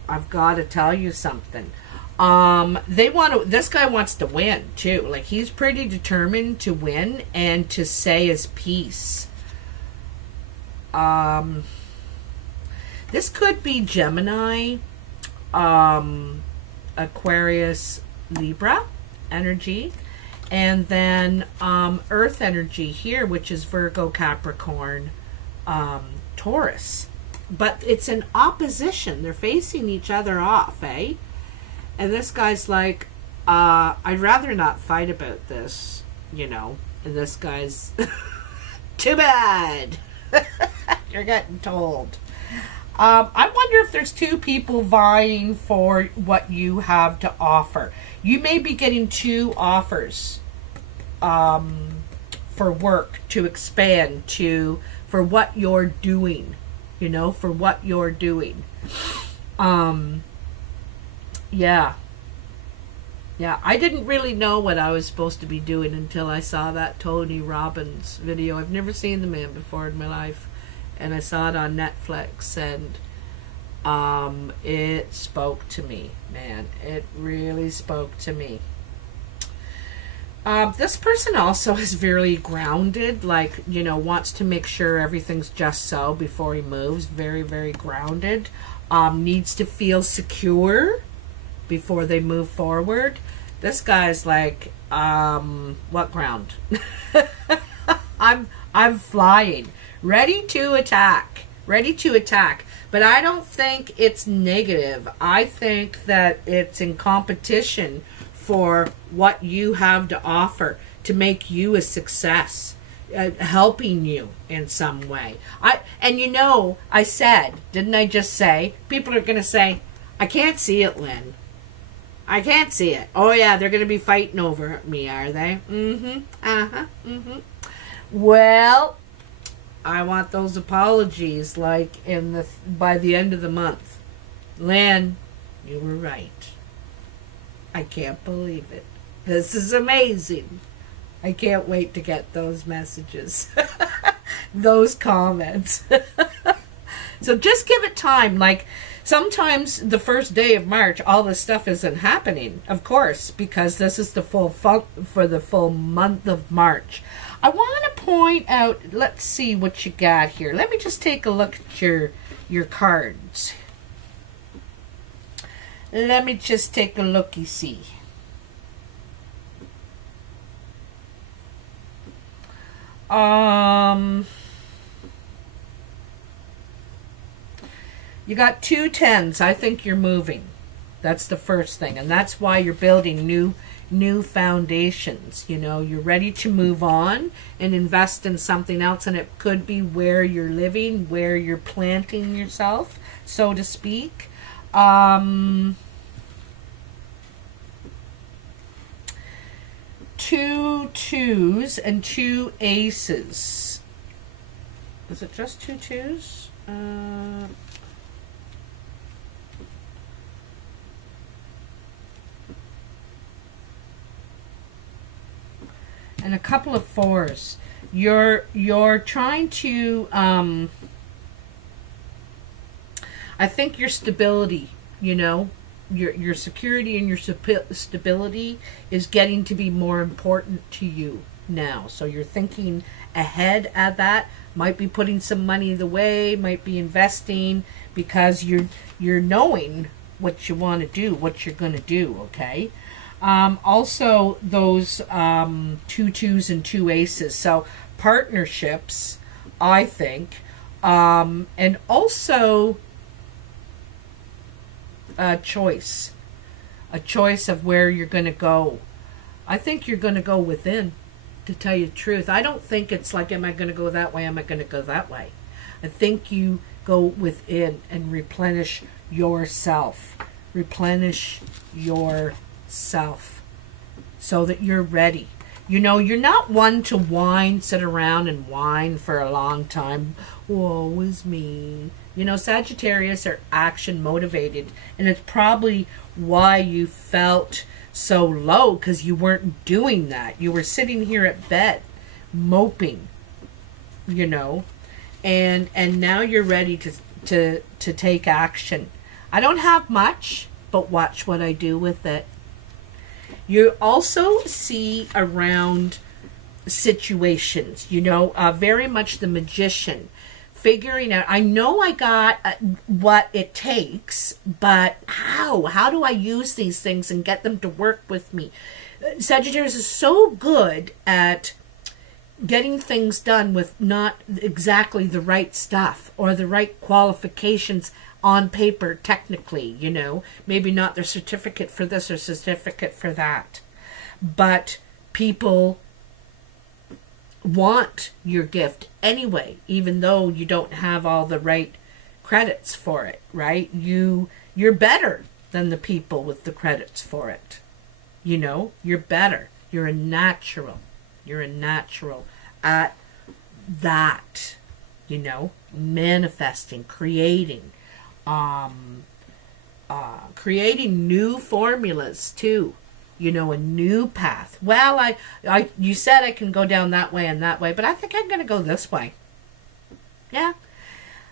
I've got to tell you something. This guy wants to win too. Like, he's pretty determined to win and to say his piece. This could be Gemini, Aquarius, Libra energy, and then Earth energy here, which is Virgo, Capricorn, Taurus. But it's in opposition. They're facing each other off, eh? And this guy's like, I'd rather not fight about this, you know. And this guy's, too bad. You're getting told. I wonder if there's two people vying for what you have to offer. You may be getting two offers for work, to expand, for what you're doing, you know, for what you're doing. Yeah, I didn't really know what I was supposed to be doing until I saw that Tony Robbins video. I've never seen the man before in my life. And I saw it on Netflix, and it spoke to me, man. It really spoke to me. This person also is very grounded, like, you know, wants to make sure everything's just so before he moves. Very, very grounded. Needs to feel secure before they move forward. This guy's like, what ground? I'm flying. Ready to attack. Ready to attack. But I don't think it's negative. I think that it's in competition for what you have to offer to make you a success, helping you in some way. And you know, I said, didn't I just say, people are going to say, I can't see it, Lynn. I can't see it. Oh yeah, they're going to be fighting over me, are they? Well, I want those apologies, like, by the end of the month. Lynn, you were right. I can't believe it. This is amazing. I can't wait to get those messages. Those comments. So just give it time. Like, sometimes the first day of March, all this stuff isn't happening, of course, because this is the for the full month of March. I want to point out, let's see what you got here. Let me just take a look at your cards. Let me just take a looky see. You got 2 10s. I think you're moving. That's the first thing. And that's why you're building new foundations. You know, you're ready to move on and invest in something else. And it could be where you're living, where you're planting yourself, so to speak. 2 2s and 2 aces. Is it just 2 2s? And a couple of 4s. You're trying to I think your stability, you know, your security and your stability is getting to be more important to you now. So you're thinking ahead at that. Might be putting some money away, might be investing, because you're knowing what you want to do, what you're going to do, okay? Also, those 2 2s and 2 aces. So partnerships, I think, and also a choice of where you're going to go. I think you're going to go within, to tell you the truth. I don't think it's like, am I going to go that way, am I going to go that way? I think you go within and replenish yourself. Replenish yourself so that you're ready. You know, you're not one to whine, sit around and whine for a long time. Woe is me. You know, Sagittarius are action motivated, and it's probably why you felt so low, because you weren't doing that. You were sitting here at bed moping, you know, and now you're ready to take action. I don't have much, but watch what I do with it. You also see around situations, you know, very much the magician, figuring out, I know I got what it takes, but how do I use these things and get them to work with me? Sagittarius is so good at getting things done with not exactly the right stuff or the right qualifications on paper, technically, you know, maybe not their certificate for this or certificate for that, but people want your gift anyway, even though you don't have all the right credits for it, right? You're better than the people with the credits for it. You know, you're better. You're a natural. You're a natural at that, you know, manifesting, creating, creating new formulas too. You know, a new path. Well, you said I can go down that way and that way, but I think I'm going to go this way. Yeah.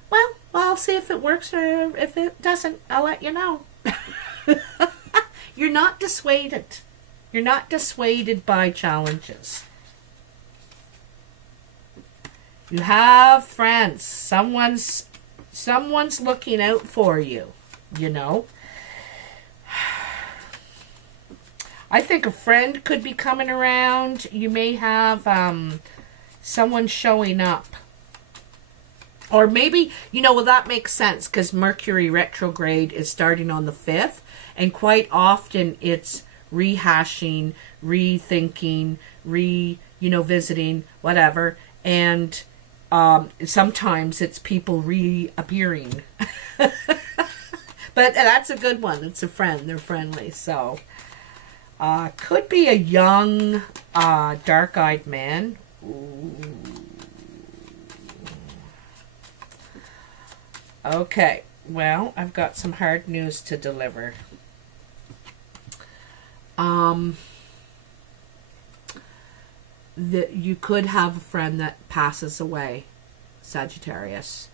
Well, I'll see if it works, or if it doesn't, I'll let you know. You're not dissuaded. You're not dissuaded by challenges. You have friends. Someone's looking out for you, you know. I think a friend could be coming around. You may have someone showing up. Or maybe, you know, well, that makes sense, because Mercury retrograde is starting on the 5th. And quite often it's rehashing, rethinking, visiting, whatever. And sometimes it's people reappearing. But that's a good one. It's a friend. They're friendly, so... could be a young, dark-eyed man. Ooh. Okay, well, I've got some hard news to deliver. That you could have a friend that passes away, Sagittarius.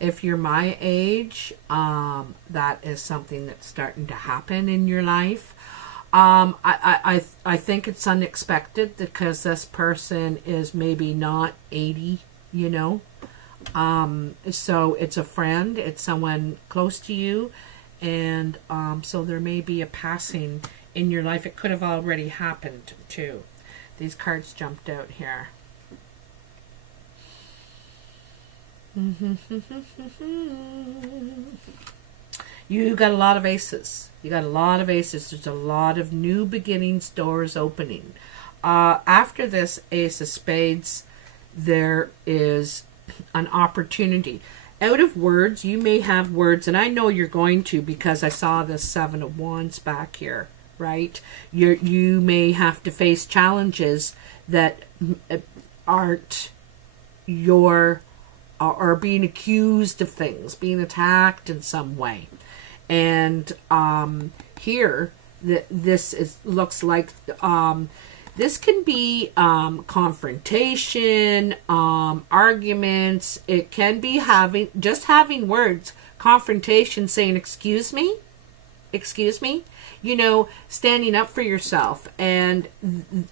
If you're my age, that is something that's starting to happen in your life. I think it's unexpected, because this person is maybe not 80, you know. So it's a friend, it's someone close to you, and so there may be a passing in your life. It could have already happened too. These cards jumped out here. You got a lot of aces. You got a lot of aces. There's a lot of new beginnings, doors opening. After this Ace of Spades, there is an opportunity. Out of words, you may have words, and I know you're going to, because I saw the Seven of Wands back here, right? You may have to face challenges that aren't your, or being accused of things, being attacked in some way. And here, this looks like this can be confrontation, arguments. It can be just having words, confrontation, saying, excuse me, you know, standing up for yourself. And,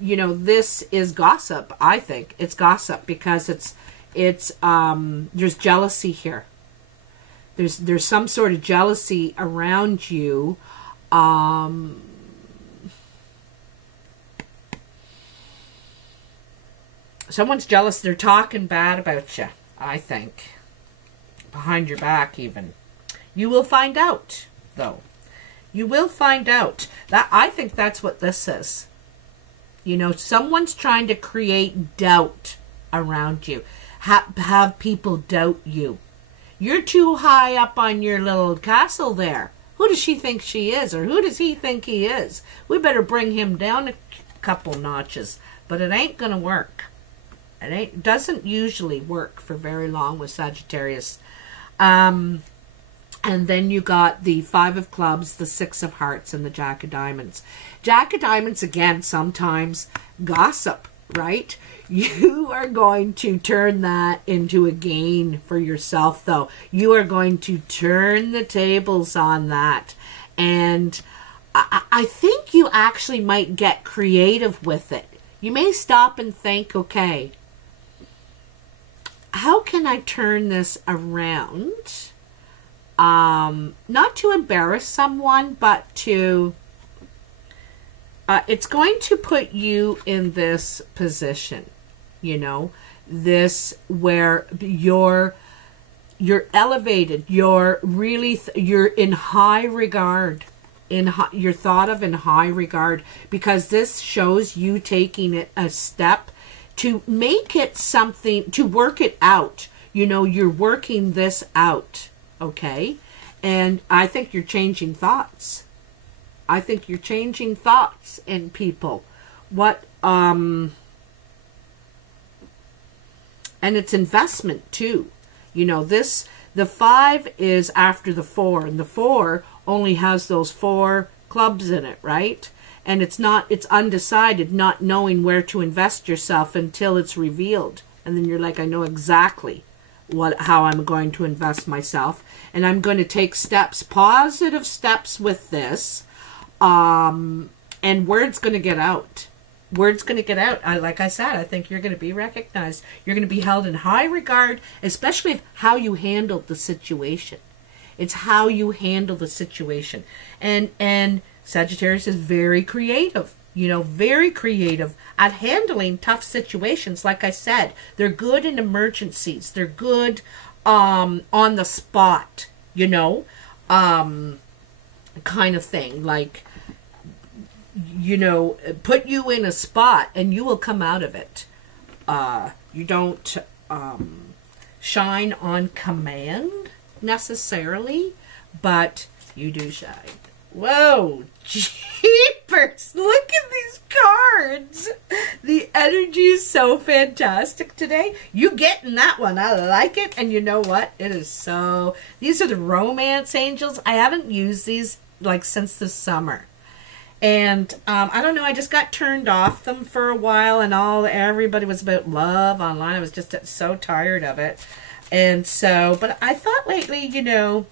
you know, this is gossip. I think it's gossip because there's jealousy here. There's some sort of jealousy around you. Someone's jealous. They're talking bad about you, I think. Behind your back, even. You will find out, though. You will find out. I think that's what this is. You know, someone's trying to create doubt around you. Have people doubt you. You're too high up on your little castle there. Who does she think she is? Or who does he think he is? We better bring him down a couple notches. But it ain't going to work. It doesn't usually work for very long with Sagittarius. And then you got the Five of Clubs, the Six of Hearts, and the Jack of Diamonds. Jack of Diamonds, again, sometimes gossip, right? You are going to turn that into a gain for yourself, though. You are going to turn the tables on that. And I think you actually might get creative with it. You may stop and think, okay, how can I turn this around? Not to embarrass someone, but to, it's going to put you in this position, you know, this where you're elevated, you're really, you're in high regard, you're thought of in high regard, because this shows you taking it a step to make it something, to work it out. You know, you're working this out, okay? And I think you're changing thoughts. I think you're changing thoughts in people. And it's investment too. You know, the 5 is after the 4, and the 4 only has those 4 clubs in it, right? And it's undecided, not knowing where to invest yourself until it's revealed. And then you're like, I know exactly how I'm going to invest myself. And I'm going to take steps, positive steps with this. And word's going to get out. Word's going to get out. Like I said, I think you're going to be recognized. You're going to be held in high regard, especially how you handled the situation. It's how you handle the situation. And Sagittarius is very creative, you know, very creative at handling tough situations. Like I said, they're good in emergencies. They're good on the spot, you know, kind of thing. Like, you know, put you in a spot and you will come out of it. You don't shine on command necessarily, but you do shine. Whoa, jeepers, look at these cards. The energy is so fantastic today. You getting that one. I like it. And you know what? It is so, these are the romance angels. I haven't used these like since the summer. And I don't know, I just got turned off them for a while, and everybody was about love online. I was just so tired of it. And so, but I thought lately, you know,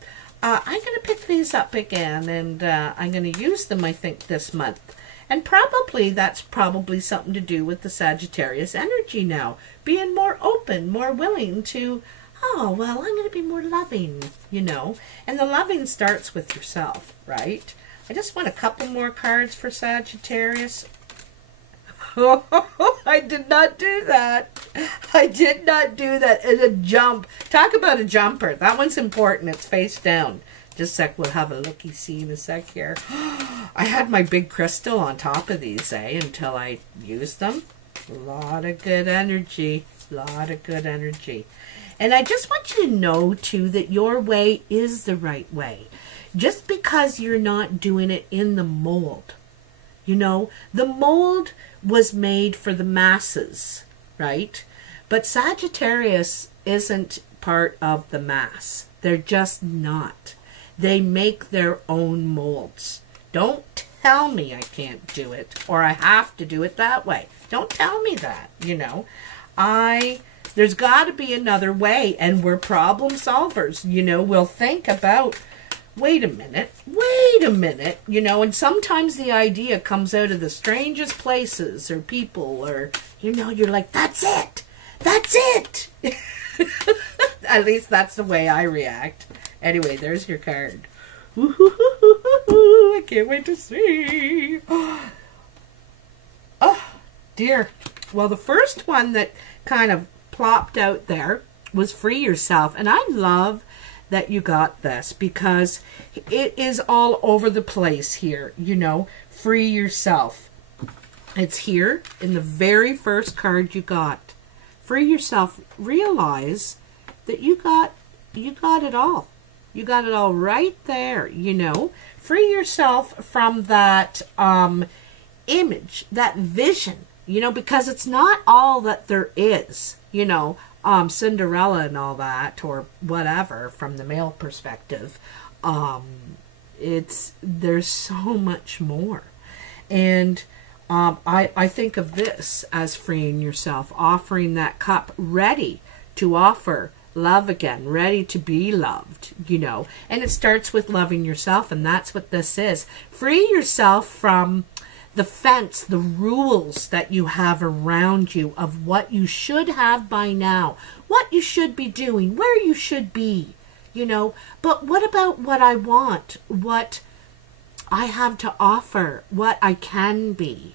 I'm going to pick these up again, and I'm going to use them, I think, this month. And probably that's probably something to do with the Sagittarius energy now. Being more open, more willing to, oh, well, I'm going to be more loving, you know. And the loving starts with yourself, right? I just want a couple more cards for Sagittarius. Oh, I did not do that. I did not do that. It's a jump. Talk about a jumper. That one's important. It's face down. Just a sec, we'll have a looky-see in a sec here. I had my big crystal on top of these, until I used them. A lot of good energy. A lot of good energy. And I just want you to know, too, that your way is the right way. Just because you're not doing it in the mold. You know, the mold was made for the masses, right? But Sagittarius isn't part of the mass. They're just not. They make their own molds. Don't tell me I can't do it or I have to do it that way. Don't tell me that, you know. There's got to be another way, and we're problem solvers. You know, we'll think about, wait a minute, you know, and sometimes the idea comes out of the strangest places or people, or, you know, you're like, that's it. That's it. At least that's the way I react. Anyway, there's your card. I can't wait to see. Oh, dear. Well, the first one that kind of plopped out there was free yourself. And I love that you got this because it is all over the place here, you know. Free yourself. It's here in the very first card you got. Free yourself. Realize that you got it all. You got it all right there, you know. Free yourself from that image, that vision, you know, because it's not all that there is, you know, Cinderella and all that, or whatever, from the male perspective. There's so much more. And I think of this as freeing yourself, offering that cup, ready to offer love again, ready to be loved, you know. And it starts with loving yourself, and that's what this is. Free yourself from the fence, the rules that you have around you of what you should have by now, what you should be doing, where you should be, you know. But what about what I want, what I have to offer, what I can be,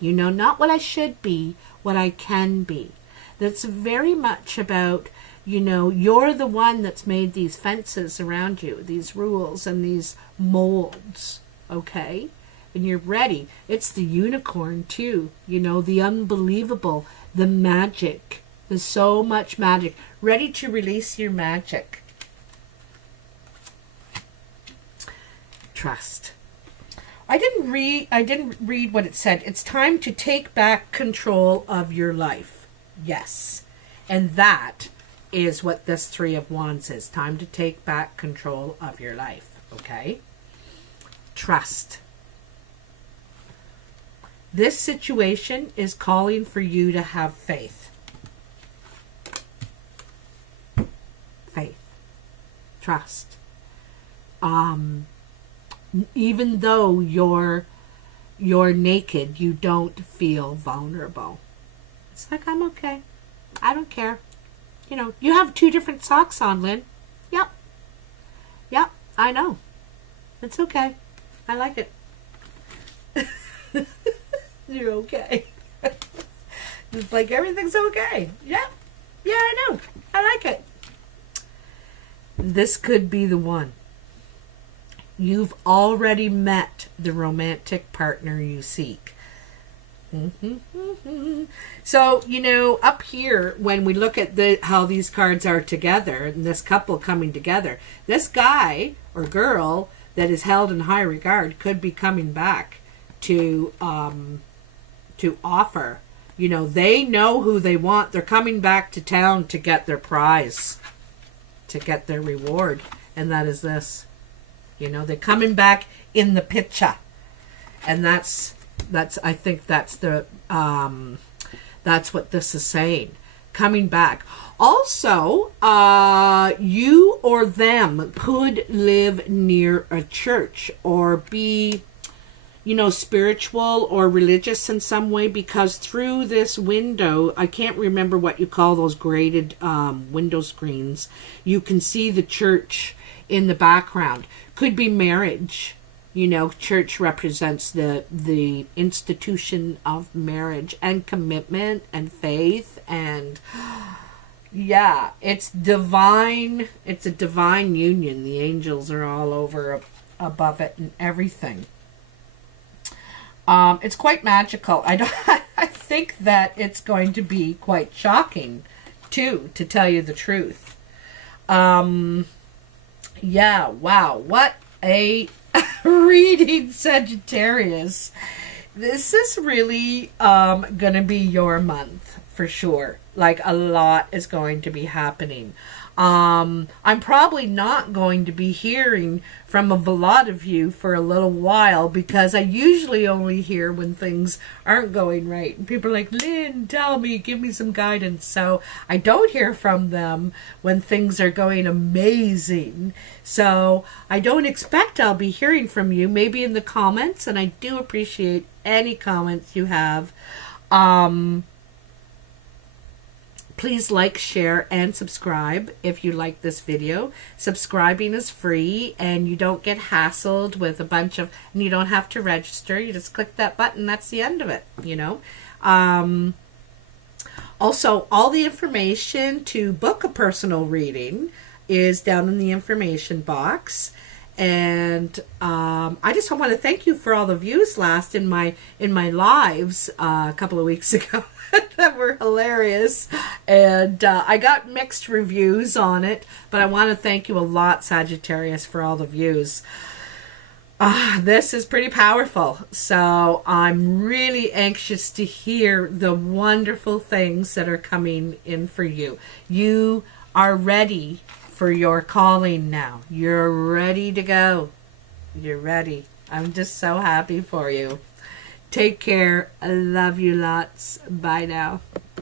you know, not what I should be, what I can be. That's very much about, you know, you're the one that's made these fences around you, these rules and these molds, okay? And you're ready. It's the unicorn too, you know, the unbelievable, the magic. There's so much magic. Ready to release your magic. Trust. I didn't read what it said. It's time to take back control of your life. Yes. And that is what this Three of Wands is. Time to take back control of your life. Okay? Trust. This situation is calling for you to have faith. Faith. Trust. Even though you're naked, you don't feel vulnerable. It's like, I'm okay. I don't care. You know, you have 2 different socks on, Lynn. Yep. Yep, I know. It's okay. I like it. You're okay. It's like everything's okay. Yeah. Yeah, I know. I like it. This could be the one. You've already met the romantic partner you seek. So, you know, up here, when we look at how these cards are together, and this couple coming together, this guy or girl that is held in high regard could be coming back to offer. You know, they know who they want. They're coming back to town to get their prize, to get their reward, and that is this. You know, they're coming back in the picture, and that's I think that's the that's what this is saying. Coming back. Also, you or them could live near a church or be, you know, spiritual or religious in some way, because through this window, I can't remember what you call those graded window screens, you can see the church in the background. Could be marriage. You know, church represents the institution of marriage and commitment and faith and, Yeah, it's divine. It's a divine union. The angels are all over above it and everything. It's quite magical. I don't. I think that it's going to be quite shocking, too, to tell you the truth. Yeah. Wow. What a reading, Sagittarius. This is really going to be your month for sure. Like, a lot is going to be happening. I'm probably not going to be hearing from a lot of you for a little while, because I usually only hear when things aren't going right. And people are like, Lynn, tell me, give me some guidance. So I don't hear from them when things are going amazing. So I don't expect I'll be hearing from you, maybe in the comments, and I do appreciate any comments you have. Please like, share, and subscribe if you like this video. Subscribing is free, and you don't get hassled with a bunch of, and you don't have to register. You just click that button. That's the end of it, you know. Also, all the information to book a personal reading is down in the information box. And I just want to thank you for all the views last in my lives a couple of weeks ago. That were hilarious, and I got mixed reviews on it, but I want to thank you a lot, Sagittarius, for all the views. This is pretty powerful, so I'm really anxious to hear the wonderful things that are coming in for you. You are ready for your calling now. You're ready to go. You're ready. I'm just so happy for you. Take care. I love you lots. Bye now.